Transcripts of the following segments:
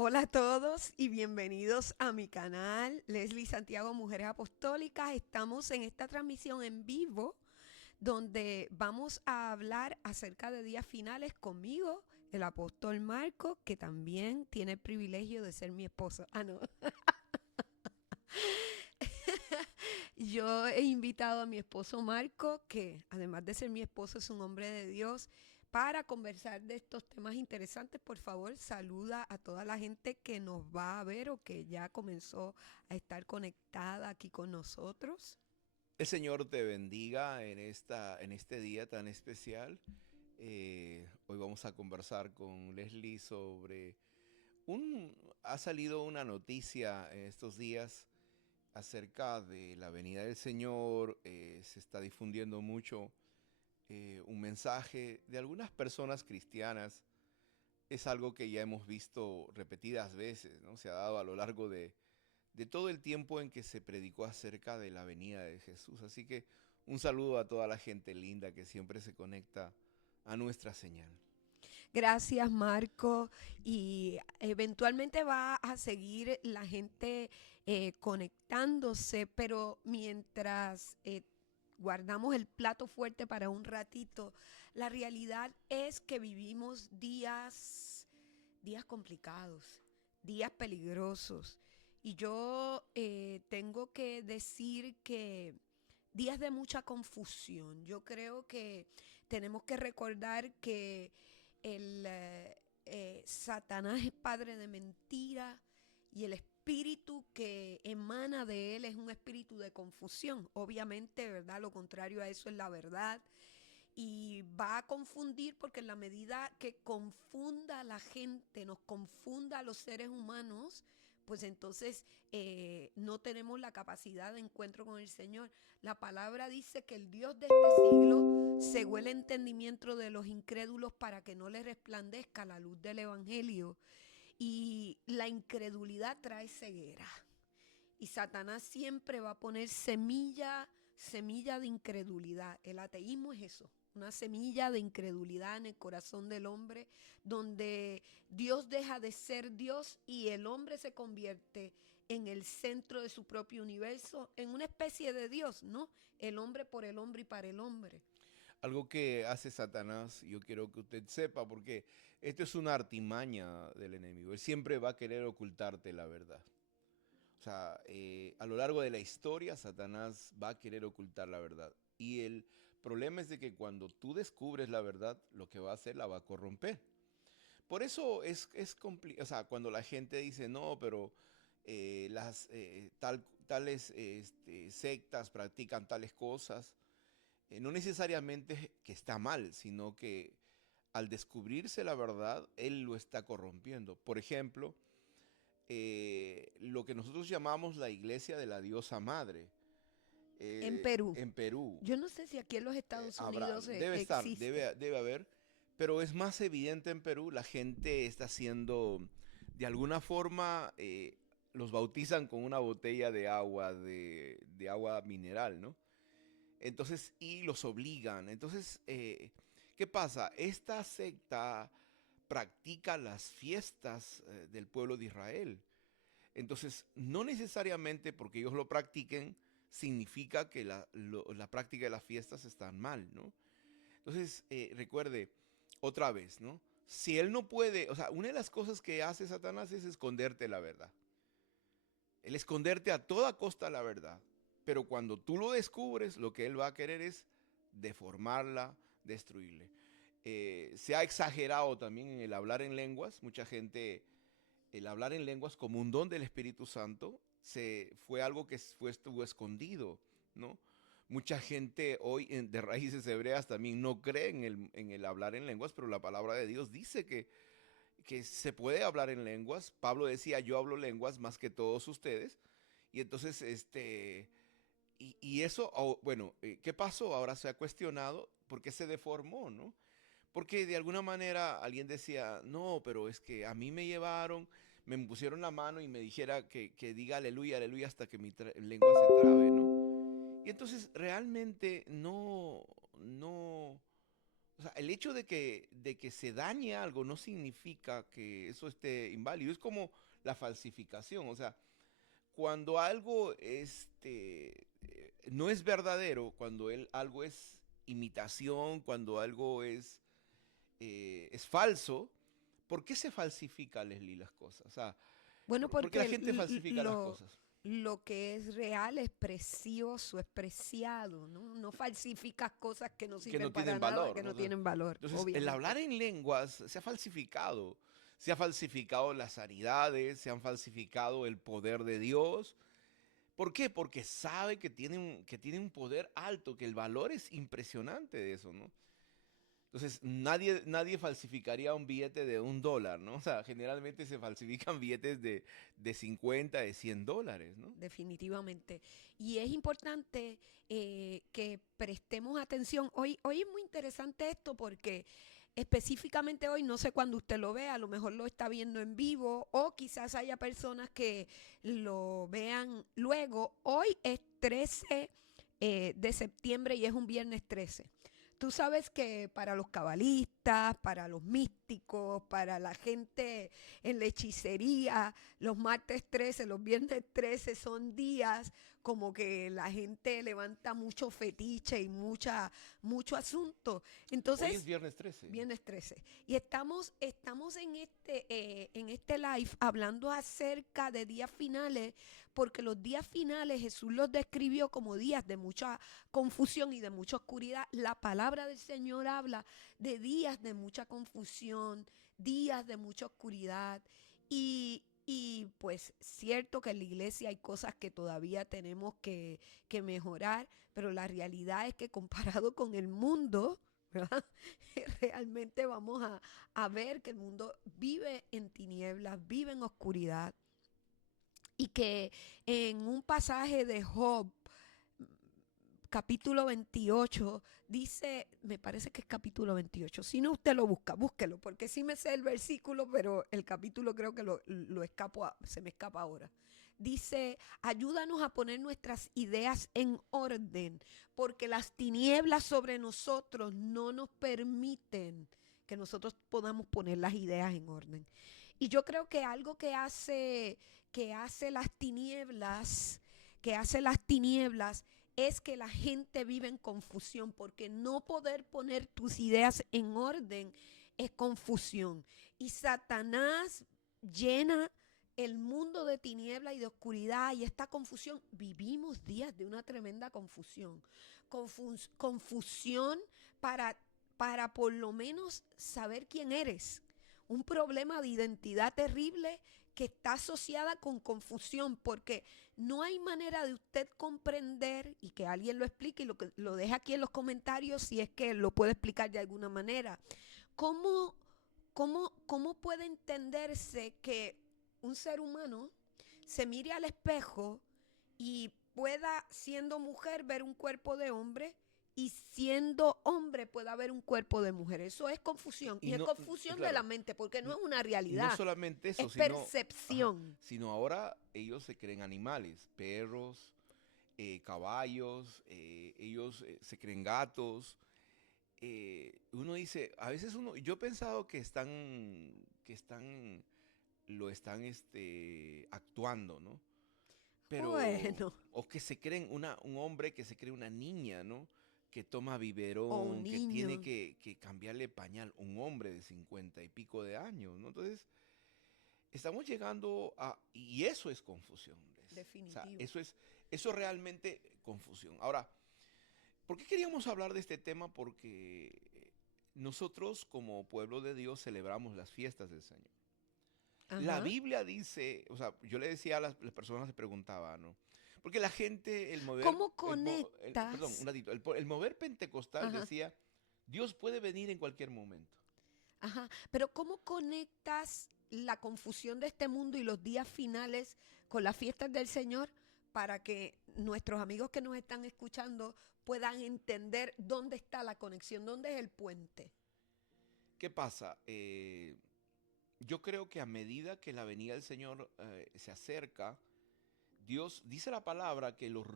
Hola a todos y bienvenidos a mi canal Leslie Santiago Mujeres Apostólicas. Estamos en esta transmisión en vivo donde vamos a hablar acerca de días finales conmigo, el apóstol Marco, que también tiene el privilegio de ser mi esposo. No. Yo he invitado a mi esposo Marco, que además de ser mi esposo es un hombre de Dios, para conversar de estos temas interesantes. Por favor, saluda a toda la gente que nos va a ver o que ya comenzó a estar conectada aquí con nosotros. El Señor te bendiga en este día tan especial. Hoy vamos a conversar con Leslie sobre ha salido una noticia en estos días acerca de la venida del Señor. Se está difundiendo mucho un mensaje de algunas personas cristianas. Es algo que ya hemos visto repetidas veces, ¿no? Se ha dado a lo largo de todo el tiempo en que se predicó acerca de la venida de Jesús. Así que un saludo a toda la gente linda que siempre se conecta a nuestra señal. Gracias, Marco. Y eventualmente va a seguir la gente conectándose, pero mientras guardamos el plato fuerte para un ratito, la realidad es que vivimos días complicados, días peligrosos. Y yo tengo que decir que días de mucha confusión. Yo creo que tenemos que recordar que Satanás es padre de mentira y el espíritu que emana de él es un espíritu de confusión. Obviamente, ¿verdad? Lo contrario a eso es la verdad. Y va a confundir porque en la medida que confunda a la gente, nos confunda a los seres humanos, pues entonces no tenemos la capacidad de encuentro con el Señor. La palabra dice que el Dios de este siglo cegó el entendimiento de los incrédulos para que no les resplandezca la luz del Evangelio. Y la incredulidad trae ceguera. Y Satanás siempre va a poner semilla de incredulidad. El ateísmo es eso, una semilla de incredulidad en el corazón del hombre, donde Dios deja de ser Dios y el hombre se convierte en el centro de su propio universo, en una especie de Dios, ¿no? El hombre por el hombre y para el hombre. Algo que hace Satanás, yo quiero que usted sepa, porque esto es una artimaña del enemigo. Él siempre va a querer ocultarte la verdad. O sea, a lo largo de la historia, Satanás va a querer ocultar la verdad. Y el problema es de que cuando tú descubres la verdad, lo que va a hacer la va a corromper. Por eso es complicado, o sea, cuando la gente dice, no, pero tales sectas practican tales cosas, no necesariamente que está mal, sino que al descubrirse la verdad, él lo está corrompiendo. Por ejemplo, lo que nosotros llamamos la iglesia de la diosa madre En Perú. en Perú. Yo no sé si aquí en los Estados Habrá, Unidos existe. debe haber, pero es más evidente en Perú. La gente está haciendo, de alguna forma, los bautizan con una botella de agua, de agua mineral, ¿no? Entonces, y los obligan. Entonces, ¿qué pasa? Esta secta practica las fiestas del pueblo de Israel. Entonces, no necesariamente porque ellos lo practiquen, significa que la práctica de las fiestas están mal, ¿no? Entonces, recuerde, otra vez, ¿no? Si él no puede, o sea, una de las cosas que hace Satanás es esconderte la verdad. El esconderte a toda costa la verdad. Pero cuando tú lo descubres, lo que él va a querer es deformarla, destruirle. Se ha exagerado también en el hablar en lenguas. Mucha gente, el hablar en lenguas como un don del Espíritu Santo, fue algo que estuvo escondido, ¿no? Mucha gente hoy de raíces hebreas también no cree en el hablar en lenguas, pero la palabra de Dios dice que se puede hablar en lenguas. Pablo decía, yo hablo lenguas más que todos ustedes. Y entonces, y eso, bueno, ¿qué pasó? Ahora se ha cuestionado por qué se deformó, ¿no? Porque de alguna manera alguien decía, no, pero es que a mí me llevaron, me pusieron la mano y me dijera que diga aleluya, aleluya hasta que mi lengua se trabe, ¿no? Y entonces realmente no, O sea, el hecho de que se dañe algo no significa que eso esté inválido. Es como la falsificación. O sea, cuando algo no es verdadero, cuando algo es imitación, cuando algo es falso, ¿por qué se falsifica, Leslie, las cosas? O sea, Bueno, ¿por qué la porque gente falsifica las cosas? lo que es real es precioso, es preciado, ¿no? No falsificas cosas que no Que sirven no para tienen nada, valor, que ¿no? no tienen valor, Entonces, el obviamente. hablar en lenguas se ha falsificado las sanidades, se han falsificado el poder de Dios. ¿Por qué? Porque sabe que tiene un poder alto, que el valor es impresionante de eso, ¿no? Entonces, nadie falsificaría un billete de $1, ¿no? O sea, generalmente se falsifican billetes de 50, de $100, ¿no? Definitivamente. Y es importante que prestemos atención. Hoy es muy interesante esto porque específicamente hoy, no sé cuándo usted lo vea, a lo mejor lo está viendo en vivo o quizás haya personas que lo vean luego. Hoy es 13 de septiembre y es un viernes 13. Tú sabes que para los cabalistas, para los místicos, para la gente en la hechicería, los martes 13, los viernes 13 son días como que la gente levanta mucho fetiche y mucho asunto. Hoy es Entonces, viernes 13. viernes 13. Y estamos en este live hablando acerca de días finales, porque los días finales Jesús los describió como días de mucha confusión y de mucha oscuridad. La palabra del Señor habla de días de mucha confusión, días de mucha oscuridad. Y pues cierto que en la iglesia hay cosas que todavía tenemos que mejorar, pero la realidad es que comparado con el mundo, ¿verdad? Realmente vamos a ver que el mundo vive en tinieblas, vive en oscuridad y que en un pasaje de Job, capítulo 28, dice, me parece que es capítulo 28, si no usted lo busca, búsquelo, porque sí me sé el versículo, pero el capítulo creo que lo escapo, se me escapa ahora. Dice, ayúdanos a poner nuestras ideas en orden, porque las tinieblas sobre nosotros no nos permiten que nosotros podamos poner las ideas en orden. Y yo creo que algo que hace las tinieblas es que la gente vive en confusión, porque no poder poner tus ideas en orden es confusión. Y Satanás llena el mundo de tiniebla y de oscuridad y esta confusión. Vivimos días de una tremenda confusión. Confusión para por lo menos saber quién eres. Un problema de identidad terrible que está asociada con confusión, porque no hay manera de usted comprender y que alguien lo explique y lo deje aquí en los comentarios si es que lo puede explicar de alguna manera. ¿Cómo, cómo puede entenderse que un ser humano se mire al espejo y pueda, siendo mujer, ver un cuerpo de hombre y siendo hombre pueda ver un cuerpo de mujer? Eso es confusión Y y es no, confusión de la claro, mente porque no es una y no realidad, solamente eso, es ajá, percepción. sino ahora ellos se creen animales, perros, caballos, ellos se creen gatos. Uno dice, a veces yo he pensado lo están actuando, ¿no? Pero, Bueno, o que se creen un hombre que se cree una niña, ¿no? Que toma o un biberón, que tiene niño, que cambiarle pañal, un hombre de 50 y pico de años, ¿no? Entonces, estamos llegando y eso es confusión, Leslie. O sea, definitivo. eso es realmente confusión. Ahora, ¿por qué queríamos hablar de este tema? Porque nosotros como pueblo de Dios celebramos las fiestas del Señor. La Ajá. Biblia dice, o sea, yo le decía a las personas, les preguntaba, ¿no? Porque la gente, ¿Cómo perdón, un conectas? ratito, el mover pentecostal Ajá, decía, Dios puede venir en cualquier momento. ajá. Pero ¿cómo conectas la confusión de este mundo y los días finales con las fiestas del Señor para que nuestros amigos que nos están escuchando puedan entender dónde está la conexión, dónde es el puente? ¿Qué pasa? Yo creo que a medida que la venida del Señor se acerca, Dios dice la palabra que los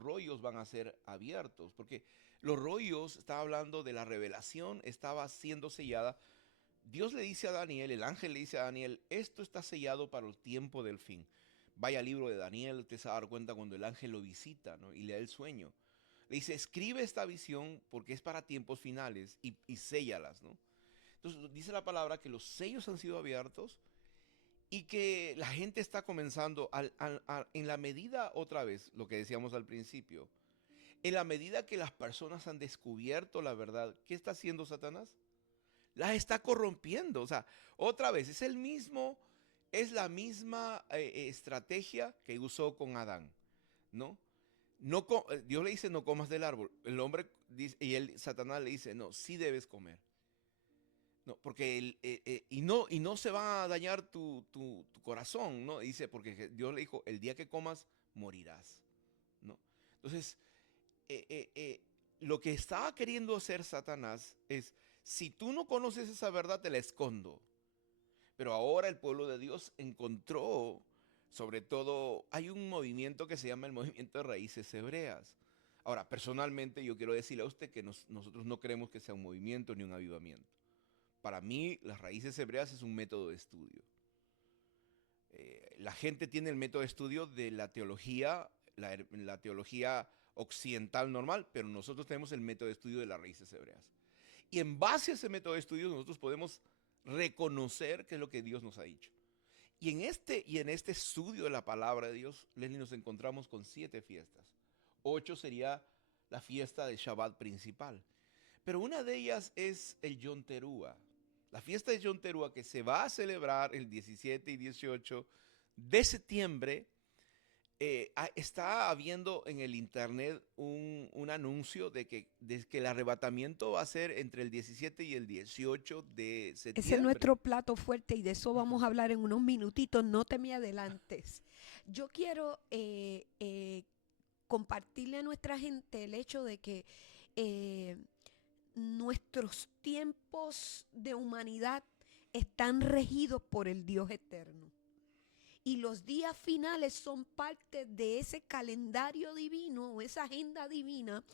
rollos van a ser abiertos, porque los rollos, está hablando de la revelación, estaba siendo sellada. Dios le dice a Daniel, el ángel le dice a Daniel, esto está sellado para el tiempo del fin. Vaya al libro de Daniel, usted se va a dar cuenta cuando el ángel lo visita, ¿no? Y le da el sueño. Le dice, escribe esta visión porque es para tiempos finales y séllalas, ¿no? Entonces dice la palabra que los sellos han sido abiertos y que la gente está comenzando en la medida, otra vez, lo que decíamos al principio, en la medida que las personas han descubierto la verdad, ¿qué está haciendo Satanás? Las está corrompiendo. O sea, otra vez, es la misma estrategia que usó con Adán, ¿no? Dios le dice, no comas del árbol. El hombre dice, Satanás le dice, no, sí debes comer. No, porque y no se va a dañar tu corazón, ¿no? Dice, porque Dios le dijo, el día que comas, morirás, ¿no? Entonces, lo que estaba queriendo hacer Satanás es, si tú no conoces esa verdad, te la escondo. Pero ahora el pueblo de Dios encontró, sobre todo, hay un movimiento que se llama el movimiento de raíces hebreas. Ahora, personalmente yo quiero decirle a usted que nosotros no creemos que sea un movimiento ni un avivamiento. Para mí, las raíces hebreas es un método de estudio. La gente tiene el método de estudio de la teología, la teología occidental normal, pero nosotros tenemos el método de estudio de las raíces hebreas. Y en base a ese método de estudio nosotros podemos reconocer qué es lo que Dios nos ha dicho. Y en este estudio de la palabra de Dios, Leslie, nos encontramos con 7 fiestas. 8 sería la fiesta del Shabbat principal. Pero una de ellas es el Yom Teruah. La fiesta de Yom Teruah, que se va a celebrar el 17 y 18 de septiembre, está habiendo en el internet un anuncio de que el arrebatamiento va a ser entre el 17 y el 18 de septiembre. Ese es nuestro plato fuerte y de eso vamos a hablar en unos minutitos. No te me adelantes. Yo quiero compartirle a nuestra gente el hecho de que nuestros tiempos de humanidad están regidos por el Dios eterno. Y los días finales son parte de ese calendario divino o esa agenda divina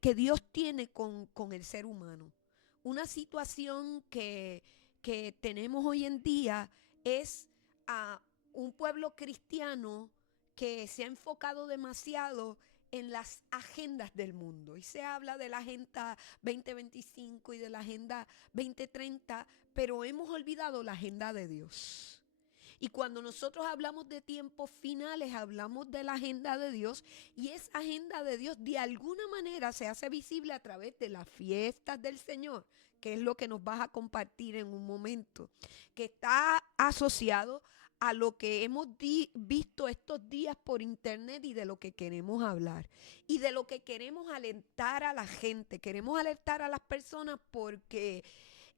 que Dios tiene con el ser humano. Una situación que tenemos hoy en día es a un pueblo cristiano que se ha enfocado demasiado en las agendas del mundo. Y se habla de la Agenda 2025 y de la Agenda 2030, pero hemos olvidado la agenda de Dios. Y cuando nosotros hablamos de tiempos finales, hablamos de la agenda de Dios, y esa agenda de Dios de alguna manera se hace visible a través de las fiestas del Señor, que es lo que nos vas a compartir en un momento, que está asociado a lo que hemos visto estos días por internet y de lo que queremos hablar y de lo que queremos alentar a la gente. Queremos alentar a las personas porque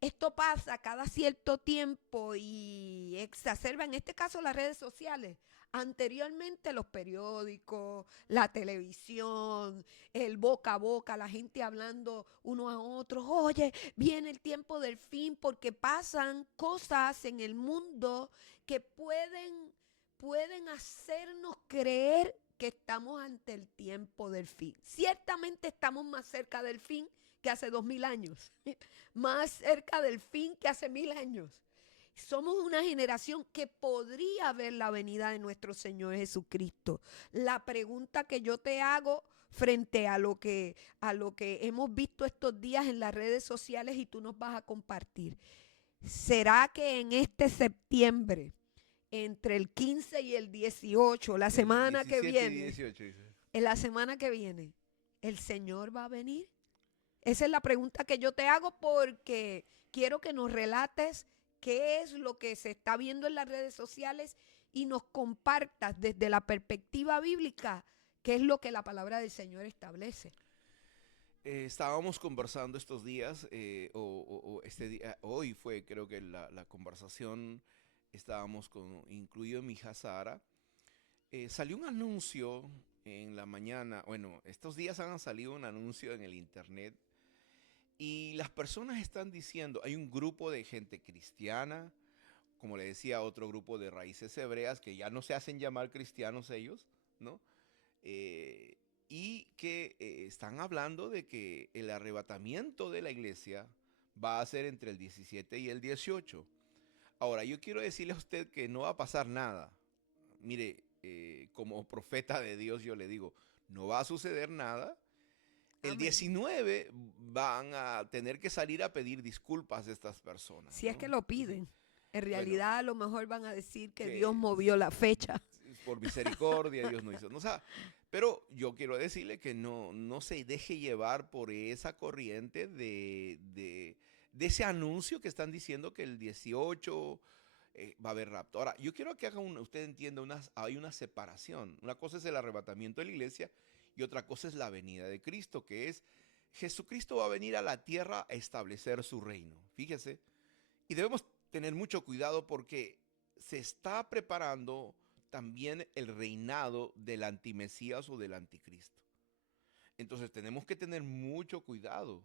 esto pasa cada cierto tiempo y exacerba, en este caso, las redes sociales. Anteriormente los periódicos, la televisión, el boca a boca, la gente hablando uno a otro. Oye, viene el tiempo del fin, porque pasan cosas en el mundo que pueden hacernos creer que estamos ante el tiempo del fin. Ciertamente estamos más cerca del fin que hace 2000 años, más cerca del fin que hace 1000 años. Somos una generación que podría ver la venida de nuestro Señor Jesucristo. La pregunta que yo te hago frente a lo que hemos visto estos días en las redes sociales y tú nos vas a compartir, ¿será que en este septiembre, entre el 15 y el 18, la semana que viene, 18, en la semana que viene, el Señor va a venir? Esa es la pregunta que yo te hago porque quiero que nos relates qué es lo que se está viendo en las redes sociales y nos compartas desde la perspectiva bíblica qué es lo que la palabra del Señor establece. Estábamos conversando estos días, este día, hoy fue creo que la conversación, estábamos incluido mi hija Sara. Salió un anuncio en la mañana, bueno, estos días han salido un anuncio en el internet y las personas están diciendo, hay un grupo de gente cristiana, como le decía, otro grupo de raíces hebreas que ya no se hacen llamar cristianos ellos, ¿no? Eh, y que están hablando de que el arrebatamiento de la iglesia va a ser entre el 17 y el 18. Ahora, yo quiero decirle a usted que no va a pasar nada. Mire, como profeta de Dios yo le digo, no va a suceder nada. El Amén. 19 van a tener que salir a pedir disculpas de estas personas, Si es que ¿no? lo piden. En Bueno, realidad a lo mejor van a decir que Dios que movió la fecha. por misericordia Dios no hizo. No, o sea, pero yo quiero decirle que no se deje llevar por esa corriente de ese anuncio que están diciendo que el 18 va a haber rapto. Ahora, yo quiero que usted entienda, hay una separación. Una cosa es el arrebatamiento de la iglesia y otra cosa es la venida de Cristo, que es Jesucristo va a venir a la tierra a establecer su reino. Fíjese. Y debemos tener mucho cuidado porque se está preparando también el reinado del antimesías o del anticristo. Entonces tenemos que tener mucho cuidado,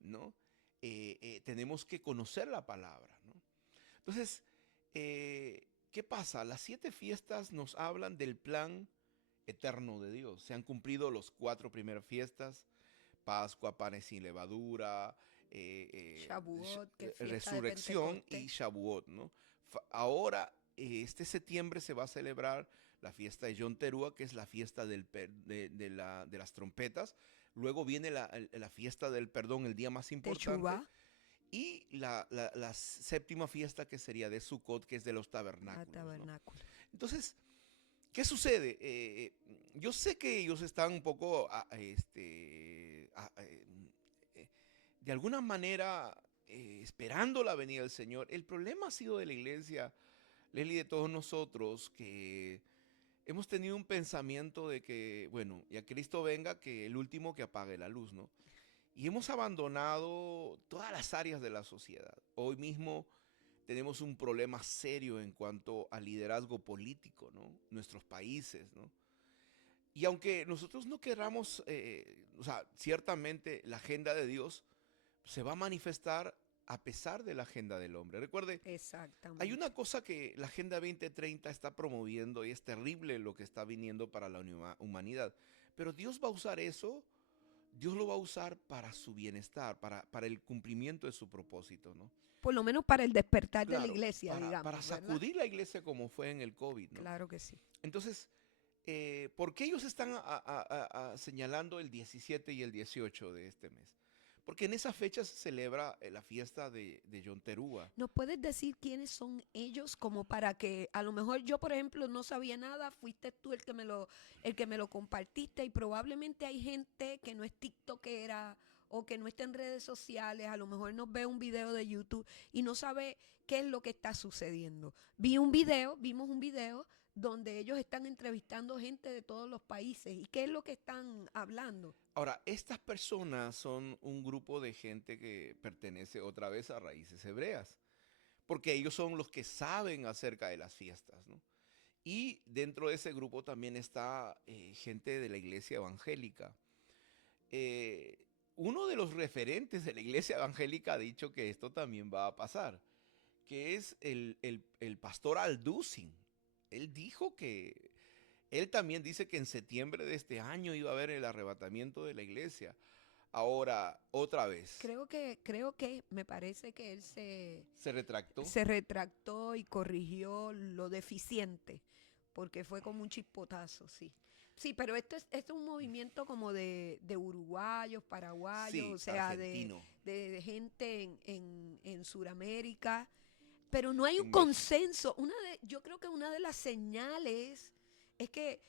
¿no? Tenemos que conocer la palabra, ¿no? Entonces, ¿qué pasa? Las 7 fiestas nos hablan del plan eterno de Dios. Se han cumplido las 4 primeras fiestas: Pascua, panes sin levadura, Shavuot, que es fiesta de resurrección y Pentecostés. Shavuot, ¿no? Ahora, este septiembre se va a celebrar la fiesta de Yom Teruah, que es la fiesta de las trompetas. Luego viene la fiesta del perdón, el día más importante. Teshuvah, Y la séptima fiesta, que sería de Sukkot, que es de los tabernáculos, ¿no? tabernáculo. Entonces, ¿qué sucede? Yo sé que ellos están un poco, de alguna manera, esperando la venida del Señor. El problema ha sido de la iglesia, Leslie, de todos nosotros, que hemos tenido un pensamiento de que, bueno, ya Cristo venga, que el último que apague la luz, ¿no? Y hemos abandonado todas las áreas de la sociedad. Hoy mismo tenemos un problema serio en cuanto al liderazgo político, ¿no? Nuestros países, ¿no? Y aunque nosotros no queramos, o sea, ciertamente la agenda de Dios se va a manifestar a pesar de la agenda del hombre. Recuerde, Exactamente. hay una cosa que la Agenda 2030 está promoviendo y es terrible lo que está viniendo para la humanidad. Pero Dios va a usar eso, Dios lo va a usar para su bienestar, para el cumplimiento de su propósito, ¿no? Por lo menos para el despertar de la Claro, iglesia, digamos. para ¿verdad? sacudir la iglesia como fue en el COVID, ¿no? Claro que sí. Entonces, ¿por qué ellos están señalando el 17 y el 18 de este mes? Porque en esa fecha se celebra la fiesta de Yom Teruah. ¿Nos puedes decir quiénes son ellos? Como para que a lo mejor yo, por ejemplo, no sabía nada, fuiste tú el que me lo compartiste, y probablemente hay gente que no es tiktokera o que no está en redes sociales, a lo mejor nos ve un video de YouTube y no sabe qué es lo que está sucediendo. Vimos un video donde ellos están entrevistando gente de todos los países. ¿Y qué es lo que están hablando? Ahora, estas personas son un grupo de gente que pertenece otra vez a raíces hebreas, porque ellos son los que saben acerca de las fiestas, ¿no? Y dentro de ese grupo también está gente de la iglesia evangélica. Uno de los referentes de la iglesia evangélica ha dicho que esto también va a pasar, que es el pastor Alducin. Él dijo que, él también dice que en septiembre de este año iba a haber el arrebatamiento de la iglesia. Ahora, otra vez, Creo que me parece que él se retractó. se retractó y corrigió lo deficiente, porque fue como un chispotazo, sí. Sí, pero esto es un movimiento como de uruguayos, paraguayos, Sí, o sea, argentino. de gente en Sudamérica, pero no hay un En México. consenso. Yo creo que una de las señales es que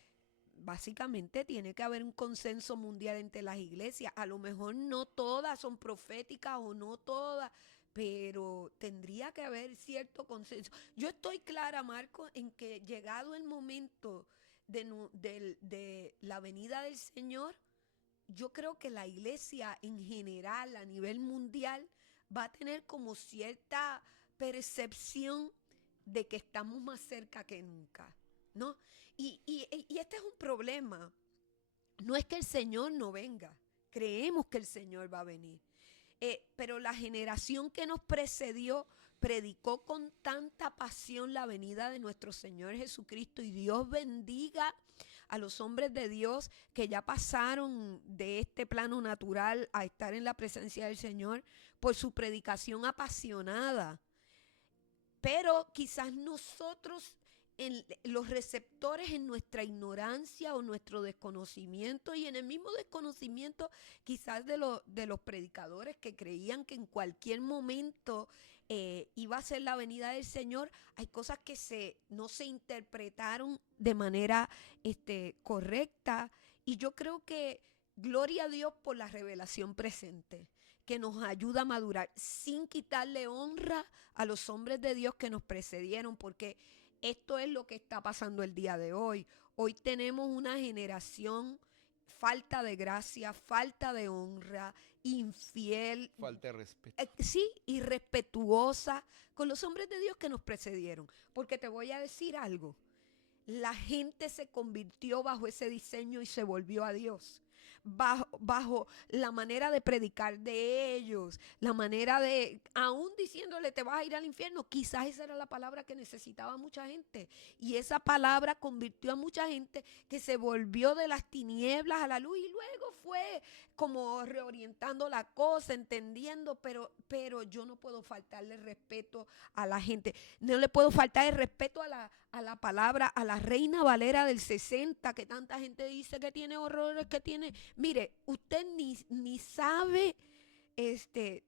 básicamente tiene que haber un consenso mundial entre las iglesias. A lo mejor no todas son proféticas o no todas, pero tendría que haber cierto consenso. Yo estoy clara, Marco, en que llegado el momento de la venida del Señor, yo creo que la iglesia en general, a nivel mundial, va a tener como cierta percepción de que estamos más cerca que nunca, ¿no? Y este es un problema. No es que el Señor no venga, creemos que el Señor va a venir. Pero la generación que nos precedió predicó con tanta pasión la venida de nuestro Señor Jesucristo, y Dios bendiga a los hombres de Dios que ya pasaron de este plano natural a estar en la presencia del Señor por su predicación apasionada. Pero quizás nosotros, los receptores, en nuestra ignorancia o nuestro desconocimiento, y en el mismo desconocimiento quizás de los predicadores que creían que en cualquier momento iba a ser la venida del Señor, hay cosas que no se interpretaron de manera correcta. Y yo creo que gloria a Dios por la revelación presente, que nos ayuda a madurar sin quitarle honra a los hombres de Dios que nos precedieron, porque esto es lo que está pasando el día de hoy. Hoy tenemos una generación falta de gracia, falta de honra, infiel, Falta de respeto. sí, irrespetuosa con los hombres de Dios que nos precedieron. Porque te voy a decir algo, la gente se convirtió bajo ese diseño y se volvió a Dios. Bajo la manera de predicar de ellos, la manera de, aún diciéndole te vas a ir al infierno, quizás esa era la palabra que necesitaba mucha gente, y esa palabra convirtió a mucha gente que se volvió de las tinieblas a la luz, y luego fue como reorientando la cosa, entendiendo, pero yo no puedo faltarle respeto a la gente, no le puedo faltar el respeto a la palabra, a la Reina Valera del 60, que tanta gente dice que tiene horrores, que tiene. Mire, usted ni sabe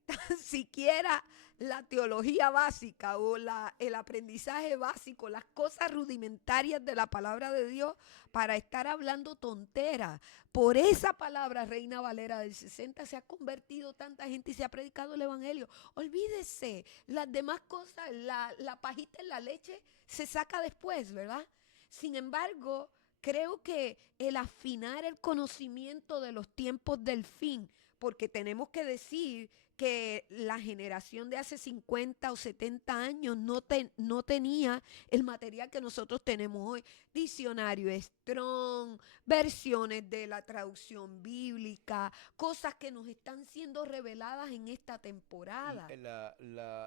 tan siquiera la teología básica o el aprendizaje básico, las cosas rudimentarias de la palabra de Dios, para estar hablando tonteras. Por esa palabra, Reina Valera del 60, se ha convertido tanta gente y se ha predicado el evangelio. Olvídese, las demás cosas, la pajita en la leche se saca después, ¿verdad? Sin embargo, creo que el afinar el conocimiento de los tiempos del fin, porque tenemos que decir que la generación de hace 50 o 70 años no tenía el material que nosotros tenemos hoy. Diccionario Strong, versiones de la traducción bíblica, cosas que nos están siendo reveladas en esta temporada.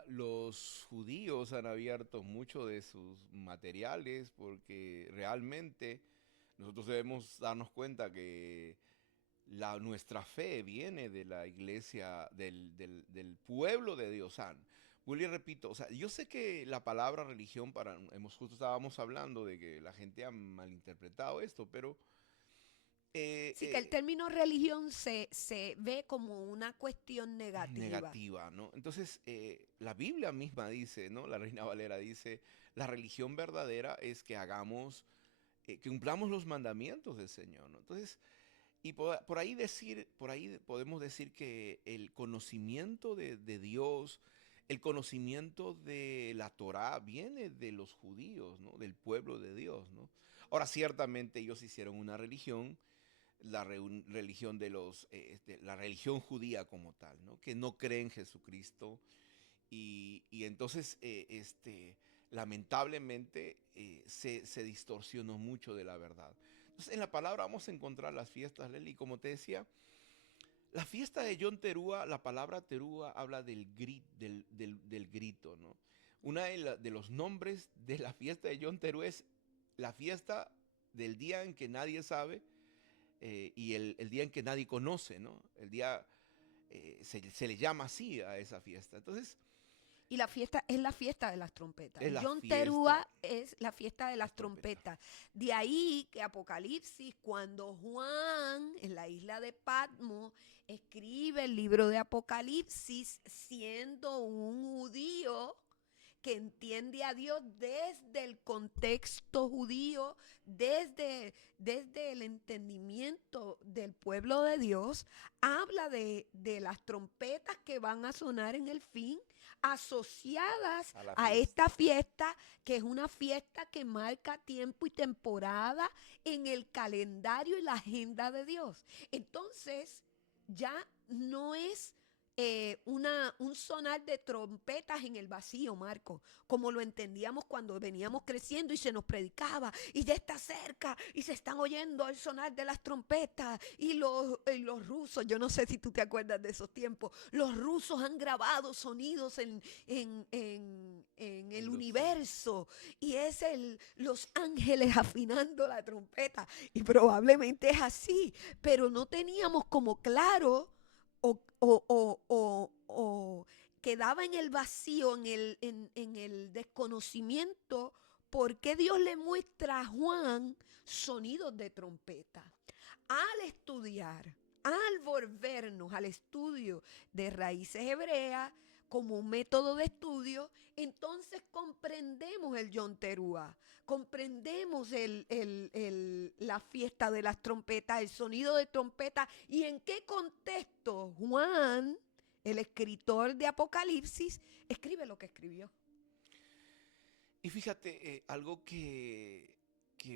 Los judíos han abierto mucho de sus materiales porque realmente nosotros debemos darnos cuenta que nuestra fe viene de la iglesia, del pueblo de Dios. Vuelvo y repito, o sea, yo sé que la palabra religión, justo estábamos hablando de que la gente ha malinterpretado esto, pero sí, que el término religión se ve como una cuestión negativa, ¿no? Entonces, la Biblia misma dice, ¿no? La Reina Valera dice, la religión verdadera es que hagamos, que cumplamos los mandamientos del Señor, ¿no? Entonces, y por ahí podemos decir que el conocimiento de Dios, el conocimiento de la Torá viene de los judíos, ¿no? Del pueblo de Dios, ¿no? Ahora, ciertamente ellos hicieron una religión, religión de la religión judía como tal, ¿no? Que no cree en Jesucristo y entonces, lamentablemente, se distorsionó mucho de la verdad. Entonces, en la palabra vamos a encontrar las fiestas, Leli, como te decía, la fiesta de Yom Teruah, la palabra Teruah habla del grito, ¿no? De los nombres de la fiesta de Yom Teruah es la fiesta del día en que nadie sabe y el día en que nadie conoce, ¿no? El día, se le llama así a esa fiesta. Entonces, y la fiesta es la fiesta de las trompetas. Yom fiesta Teruah es la fiesta de las trompeta. trompetas. De ahí que Apocalipsis, cuando Juan en la isla de Patmos escribe el libro de Apocalipsis, siendo un judío que entiende a Dios desde el contexto judío, desde el entendimiento del pueblo de Dios, habla de las trompetas que van a sonar en el fin, asociadas a esta fiesta, que es una fiesta que marca tiempo y temporada en el calendario y la agenda de Dios. Entonces, ya no es un sonar de trompetas en el vacío, Marco, como lo entendíamos cuando veníamos creciendo y se nos predicaba, y ya está cerca, y se están oyendo el sonar de las trompetas, y los rusos, yo no sé si tú te acuerdas de esos tiempos, los rusos han grabado sonidos en el En los cielos. universo, y es los ángeles afinando la trompeta, y probablemente es así, pero no teníamos como claro o quedaba en el vacío, en el desconocimiento, por qué Dios le muestra a Juan sonidos de trompeta. Al estudiar, al volvernos al estudio de raíces hebreas como un método de estudio, entonces comprendemos el Yom Teruah, comprendemos la fiesta de las trompetas, el sonido de trompeta y en qué contexto Juan, el escritor de Apocalipsis, escribe lo que escribió. Y fíjate, algo que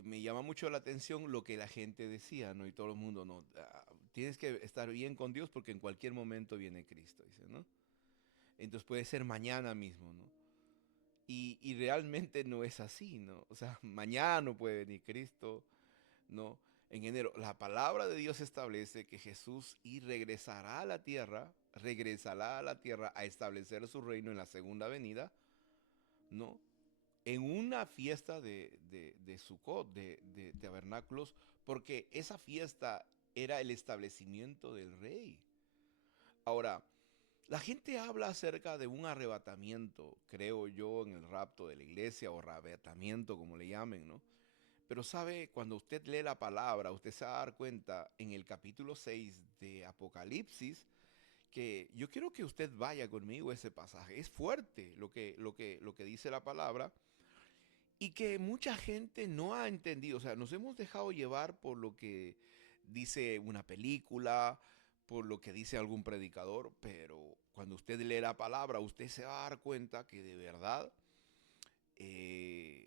me llama mucho la atención, lo que la gente decía, ¿no? Y todo el mundo, ¿no? Tienes que estar bien con Dios porque en cualquier momento viene Cristo, dice, ¿no? Entonces puede ser mañana mismo, ¿no? Y realmente no es así, ¿no? O sea, mañana no puede venir Cristo, ¿no? En enero, la palabra de Dios establece que Jesús y regresará a la tierra a establecer su reino en la segunda venida, ¿no? En una fiesta de Sukkot, de tabernáculos, porque esa fiesta era el establecimiento del rey. Ahora, la gente habla acerca de un arrebatamiento, creo yo, en el rapto de la iglesia o arrebatamiento, como le llamen, ¿no? Pero sabe, cuando usted lee la palabra, usted se va a dar cuenta en el capítulo 6 de Apocalipsis, que yo quiero que usted vaya conmigo a ese pasaje. Es fuerte lo que dice la palabra y que mucha gente no ha entendido. O sea, nos hemos dejado llevar por lo que dice una película, por lo que dice algún predicador, pero cuando usted lee la palabra, usted se va a dar cuenta que de verdad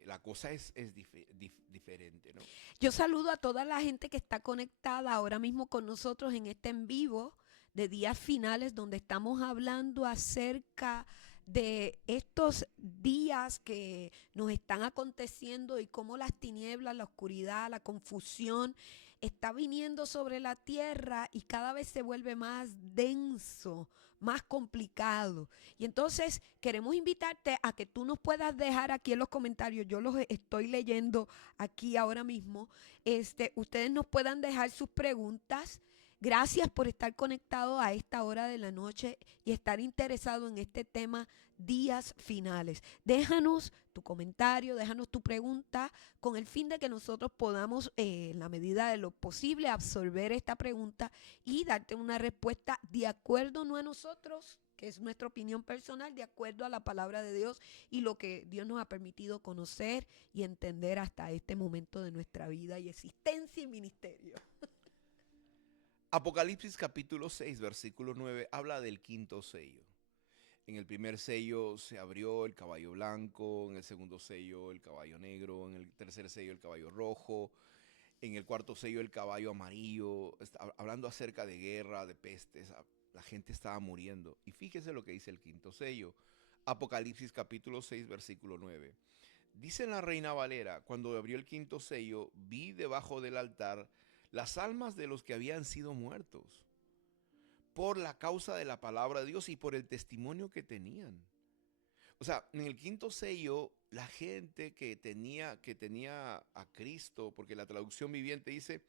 la cosa es diferente, ¿no? Yo saludo a toda la gente que está conectada ahora mismo con nosotros en este en vivo de días finales donde estamos hablando acerca de estos días que nos están aconteciendo y cómo las tinieblas, la oscuridad, la confusión está viniendo sobre la tierra y cada vez se vuelve más denso, más complicado. Y entonces queremos invitarte a que tú nos puedas dejar aquí en los comentarios, yo los estoy leyendo aquí ahora mismo, ustedes nos puedan dejar sus preguntas. Gracias por estar conectado a esta hora de la noche y estar interesado en este tema días finales. Déjanos tu comentario, déjanos tu pregunta con el fin de que nosotros podamos, en la medida de lo posible, absorber esta pregunta y darte una respuesta de acuerdo no a nosotros, que es nuestra opinión personal, de acuerdo a la palabra de Dios y lo que Dios nos ha permitido conocer y entender hasta este momento de nuestra vida y existencia y ministerio. Apocalipsis capítulo 6, versículo 9, habla del quinto sello. En el primer sello se abrió el caballo blanco, en el segundo sello el caballo negro, en el tercer sello el caballo rojo, en el cuarto sello el caballo amarillo, hablando acerca de guerra, de pestes, la gente estaba muriendo. Y fíjese lo que dice el quinto sello, Apocalipsis capítulo 6, versículo 9. Dice la Reina Valera, cuando abrió el quinto sello, vi debajo del altar las almas de los que habían sido muertos por la causa de la palabra de Dios y por el testimonio que tenían. O sea, en el quinto sello, la gente que tenía a Cristo, porque la traducción viviente dice,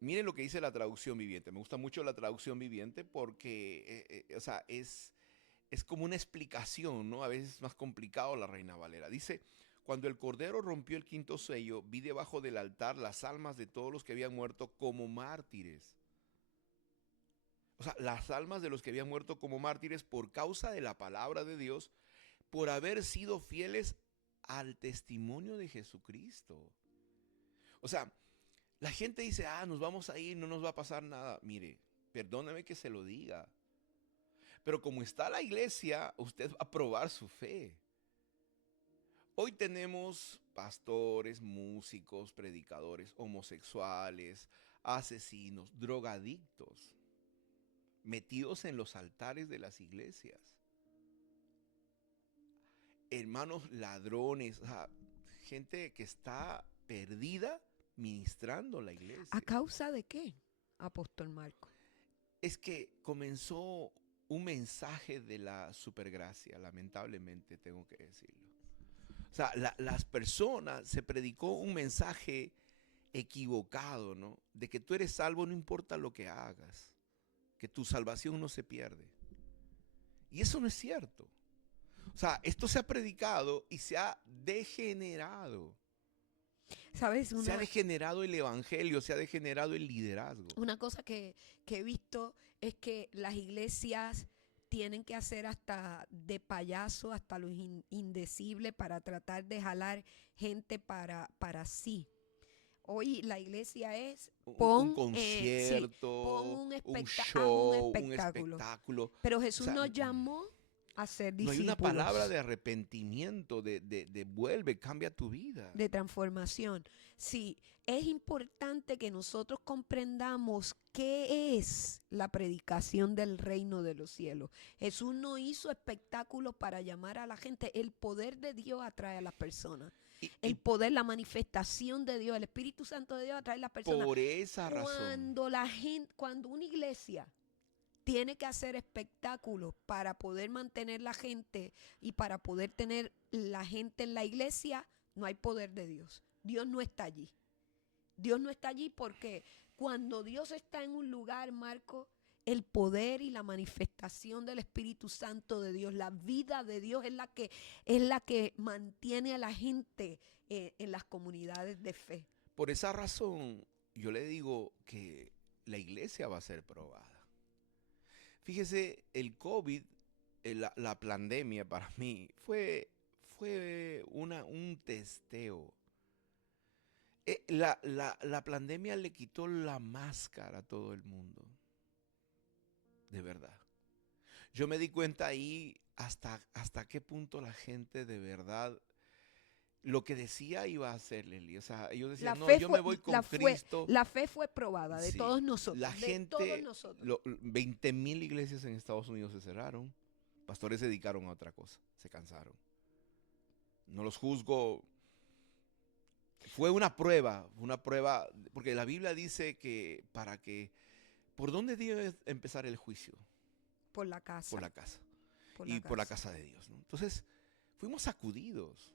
miren lo que dice la traducción viviente. Me gusta mucho la traducción viviente porque, o sea, es como una explicación, ¿no? A veces es más complicado la Reina Valera. Dice, cuando el Cordero rompió el quinto sello, vi debajo del altar las almas de todos los que habían muerto como mártires. O sea, las almas de los que habían muerto como mártires por causa de la palabra de Dios, por haber sido fieles al testimonio de Jesucristo. O sea, la gente dice, nos vamos a ir, no nos va a pasar nada. Mire, perdóneme que se lo diga. Pero como está la iglesia, usted va a probar su fe. Hoy tenemos pastores, músicos, predicadores, homosexuales, asesinos, drogadictos. metidos en los altares de las iglesias. Hermanos ladrones, o sea, gente que está perdida ministrando la iglesia. ¿A causa de qué, Apóstol Marco? Es que comenzó un mensaje de la supergracia, lamentablemente tengo que decirlo. O sea, las personas, se predicó un mensaje equivocado, ¿no? De que tú eres salvo no importa lo que hagas, que tu salvación no se pierde. Y eso no es cierto. O sea, esto se ha predicado y se ha degenerado. ¿Sabes? Se ha degenerado el evangelio, se ha degenerado el liderazgo. Una cosa que he visto es que las iglesias tienen que hacer hasta de payaso, hasta lo indecible para tratar de jalar gente para sí. Hoy la iglesia es un concierto, pon un show, un espectáculo. Pero Jesús nos llamó a ser discípulos. No hay una palabra de arrepentimiento, de vuelve, cambia tu vida. De transformación. Sí, es importante que nosotros comprendamos qué es la predicación del reino de los cielos. Jesús no hizo espectáculos para llamar a la gente. El poder de Dios atrae a las personas. El poder, la manifestación de Dios, el Espíritu Santo de Dios atrae a las personas. Por esa razón. Cuando una iglesia tiene que hacer espectáculos para poder mantener la gente y para poder tener la gente en la iglesia, no hay poder de Dios. Dios no está allí. Dios no está allí porque cuando Dios está en un lugar, Marco, el poder y la manifestación del Espíritu Santo de Dios, la vida de Dios es la que mantiene a la gente en las comunidades de fe. Por esa razón, yo le digo que la iglesia va a ser probada. Fíjese, el COVID, la pandemia para mí fue un testeo. La pandemia le quitó la máscara a todo el mundo. De verdad. Yo me di cuenta ahí hasta qué punto la gente de verdad lo que decía iba a hacer, Leli. O sea, ellos decían, no, yo me voy con Cristo. La fe fue probada de todos nosotros. La gente, 20,000 iglesias en Estados Unidos se cerraron. Pastores se dedicaron a otra cosa, se cansaron. No los juzgo. Fue una prueba, porque la Biblia dice que ¿por dónde debe empezar el juicio? Por la casa. Por la casa. Por la casa de Dios, ¿no? Entonces, fuimos sacudidos.